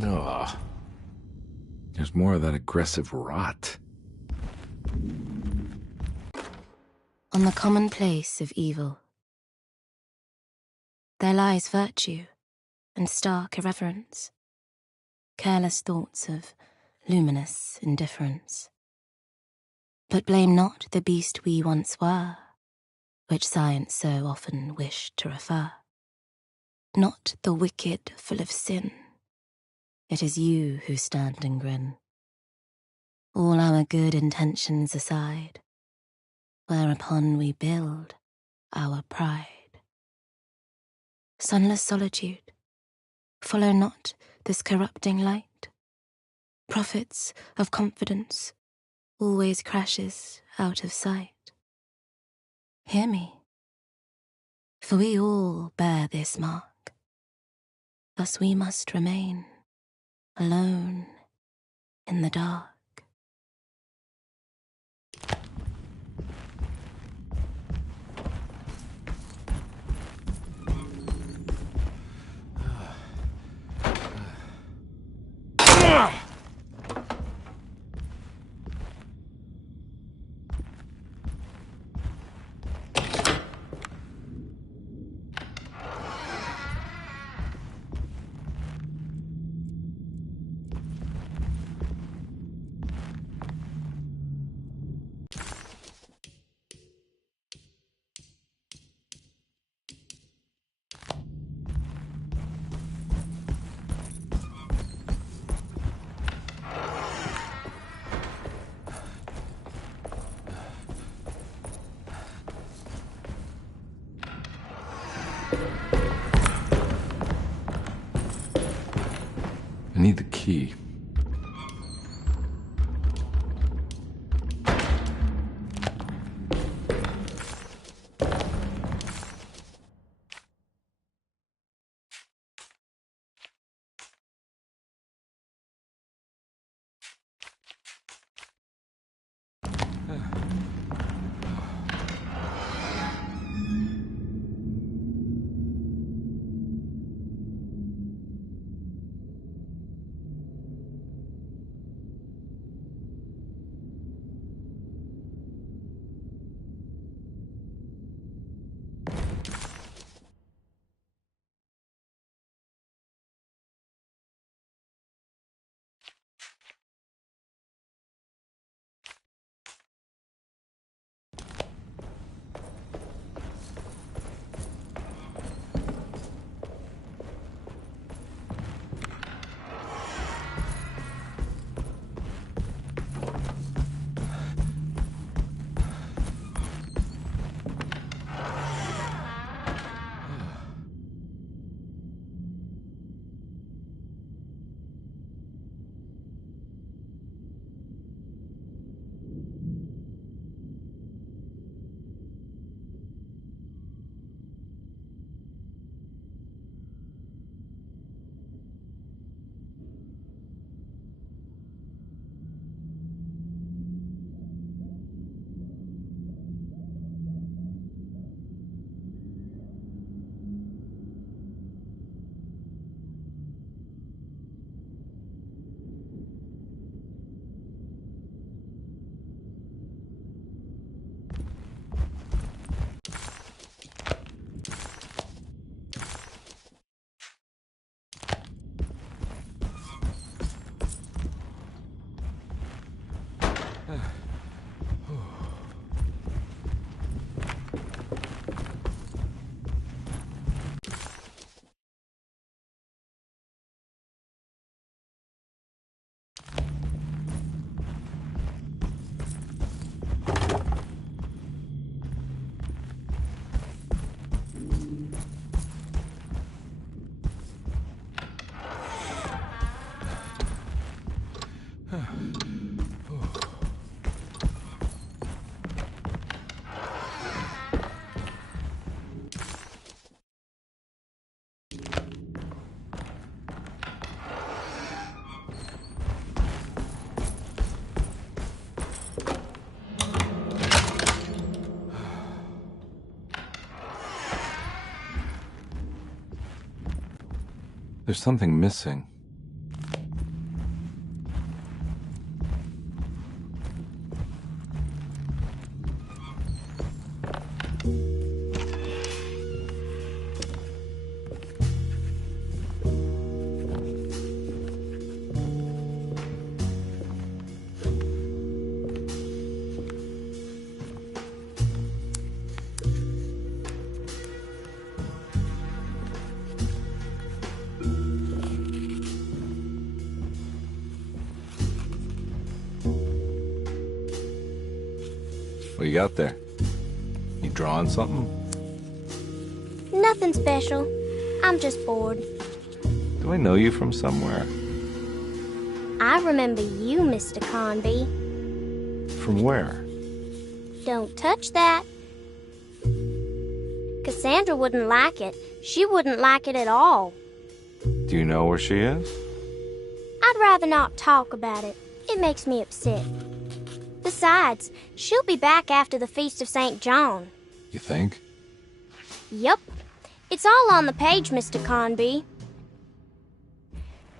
Ugh. There's more of that aggressive rot. On the commonplace of evil, there lies virtue and stark irreverence, careless thoughts of luminous indifference. But blame not the beast we once were, which science so often wished to refer. Not the wicked full of sin, it is you who stand and grin. All our good intentions aside, whereupon we build our pride. Sunless solitude, follow not this corrupting light. Prophets of confidence always crashes out of sight. Hear me. For we all bear this mark. Thus we must remain alone in the dark. I need the key. There's something missing. What you got there? You drawing something? Nothing special. I'm just bored. Do I know you from somewhere? I remember you, Mr. Conby. From where? Don't touch that. 'Cause Cassandra wouldn't like it. She wouldn't like it at all. Do you know where she is? I'd rather not talk about it. It makes me upset. Besides, she'll be back after the Feast of St. John. You think? Yup. It's all on the page, Mr. Conby.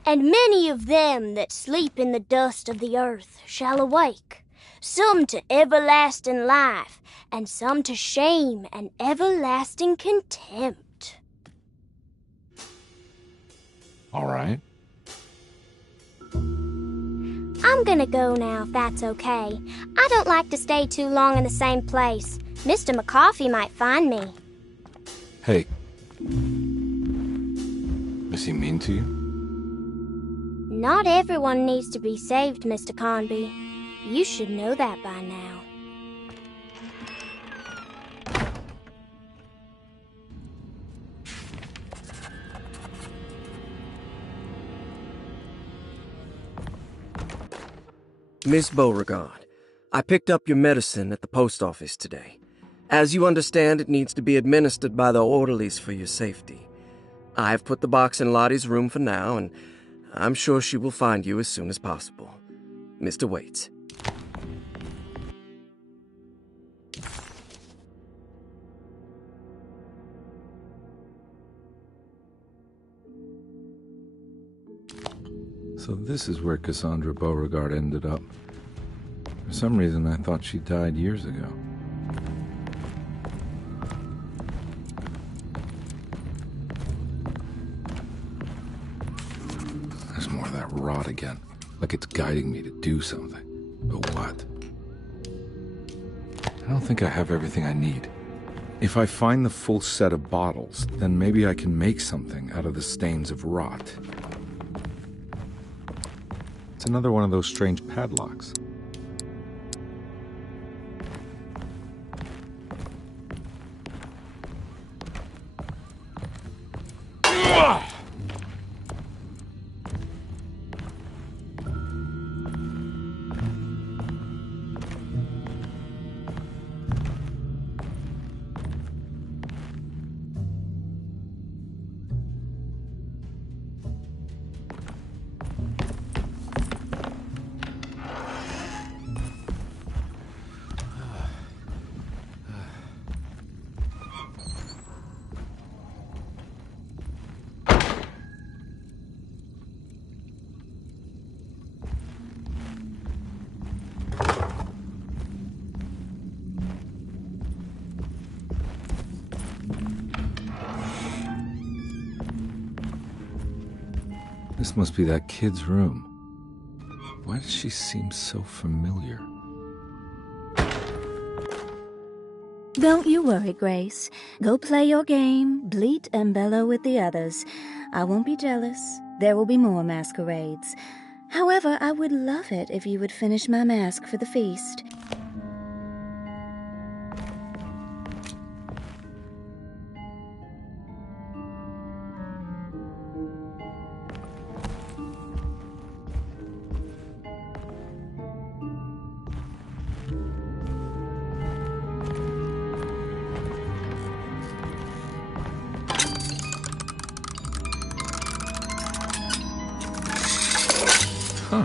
And many of them that sleep in the dust of the earth shall awake, some to everlasting life, and some to shame and everlasting contempt. All right. I'm gonna go now, if that's okay. I don't like to stay too long in the same place. Mr. McCoffey might find me. Hey. Is he mean to you? Not everyone needs to be saved, Mr. Conby. You should know that by now. Miss Beauregard, I picked up your medicine at the post office today. As you understand, it needs to be administered by the orderlies for your safety. I've put the box in Lottie's room for now, and I'm sure she will find you as soon as possible. Mr. Waits. So this is where Cassandra Beauregard ended up. For some reason, I thought she died years ago. There's more of that rot again. Like it's guiding me to do something. But what? I don't think I have everything I need. If I find the full set of bottles, then maybe I can make something out of the stains of rot. It's another one of those strange padlocks. This must be that kid's room. Why does she seem so familiar? Don't you worry, Grace. Go play your game, bleat and bellow with the others. I won't be jealous. There will be more masquerades. However, I would love it if you would finish my mask for the feast. Huh.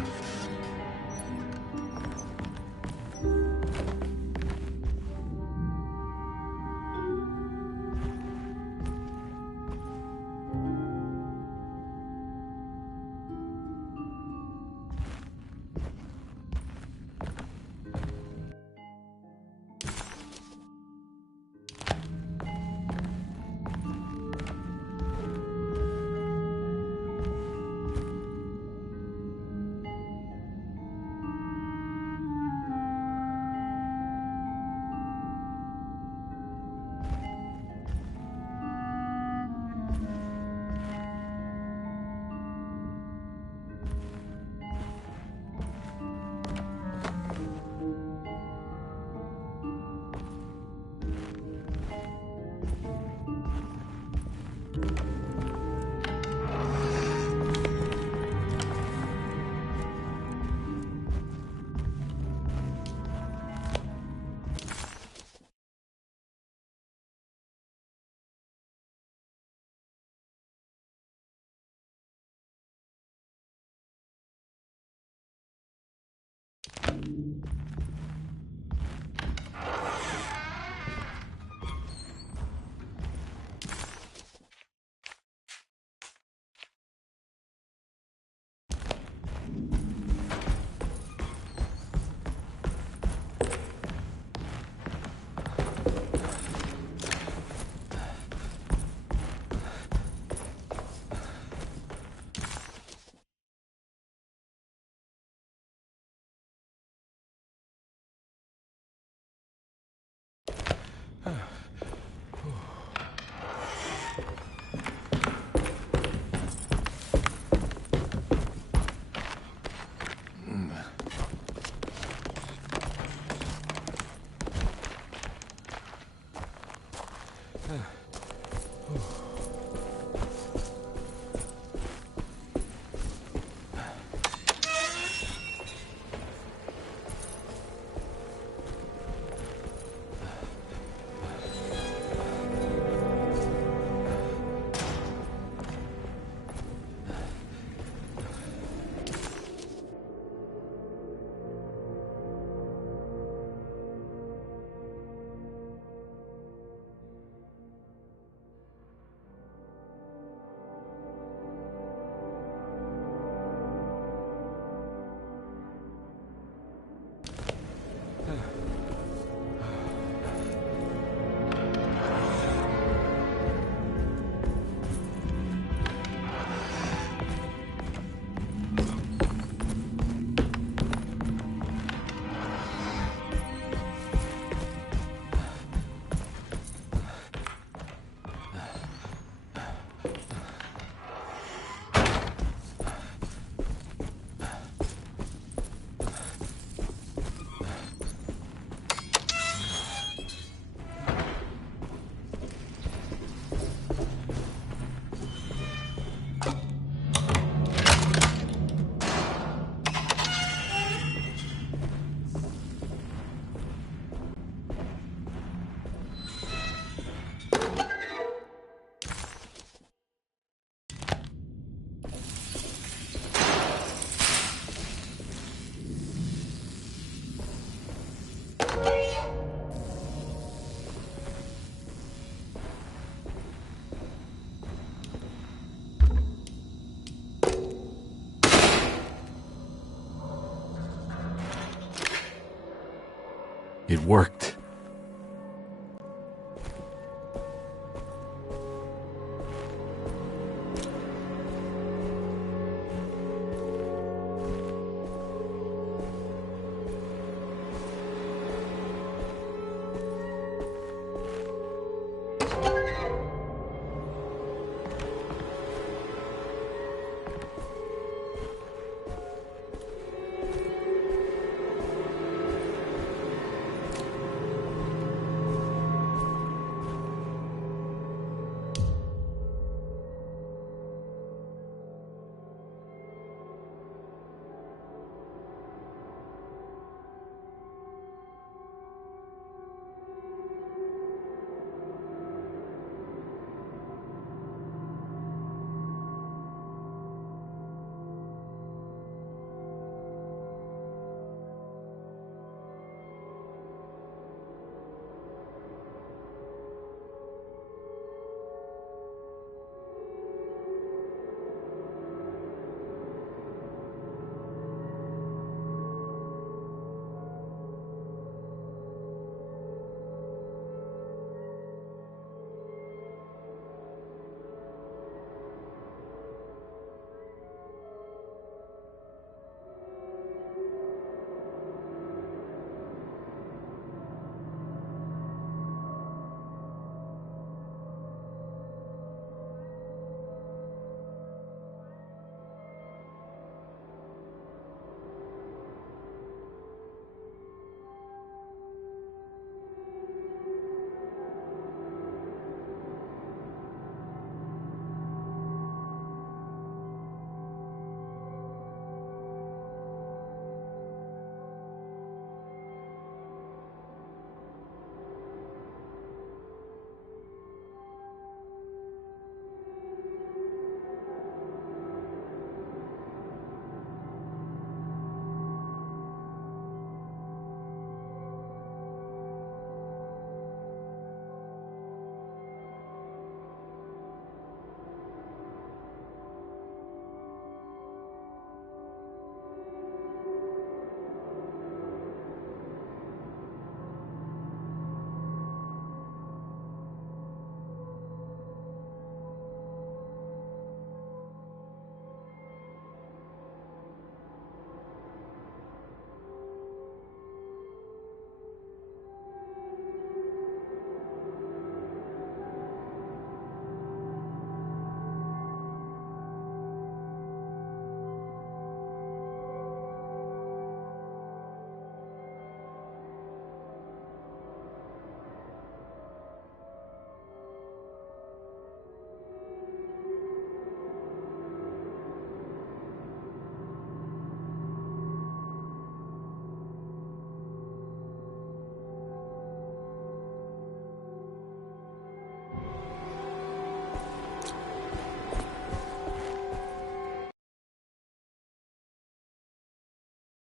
It worked.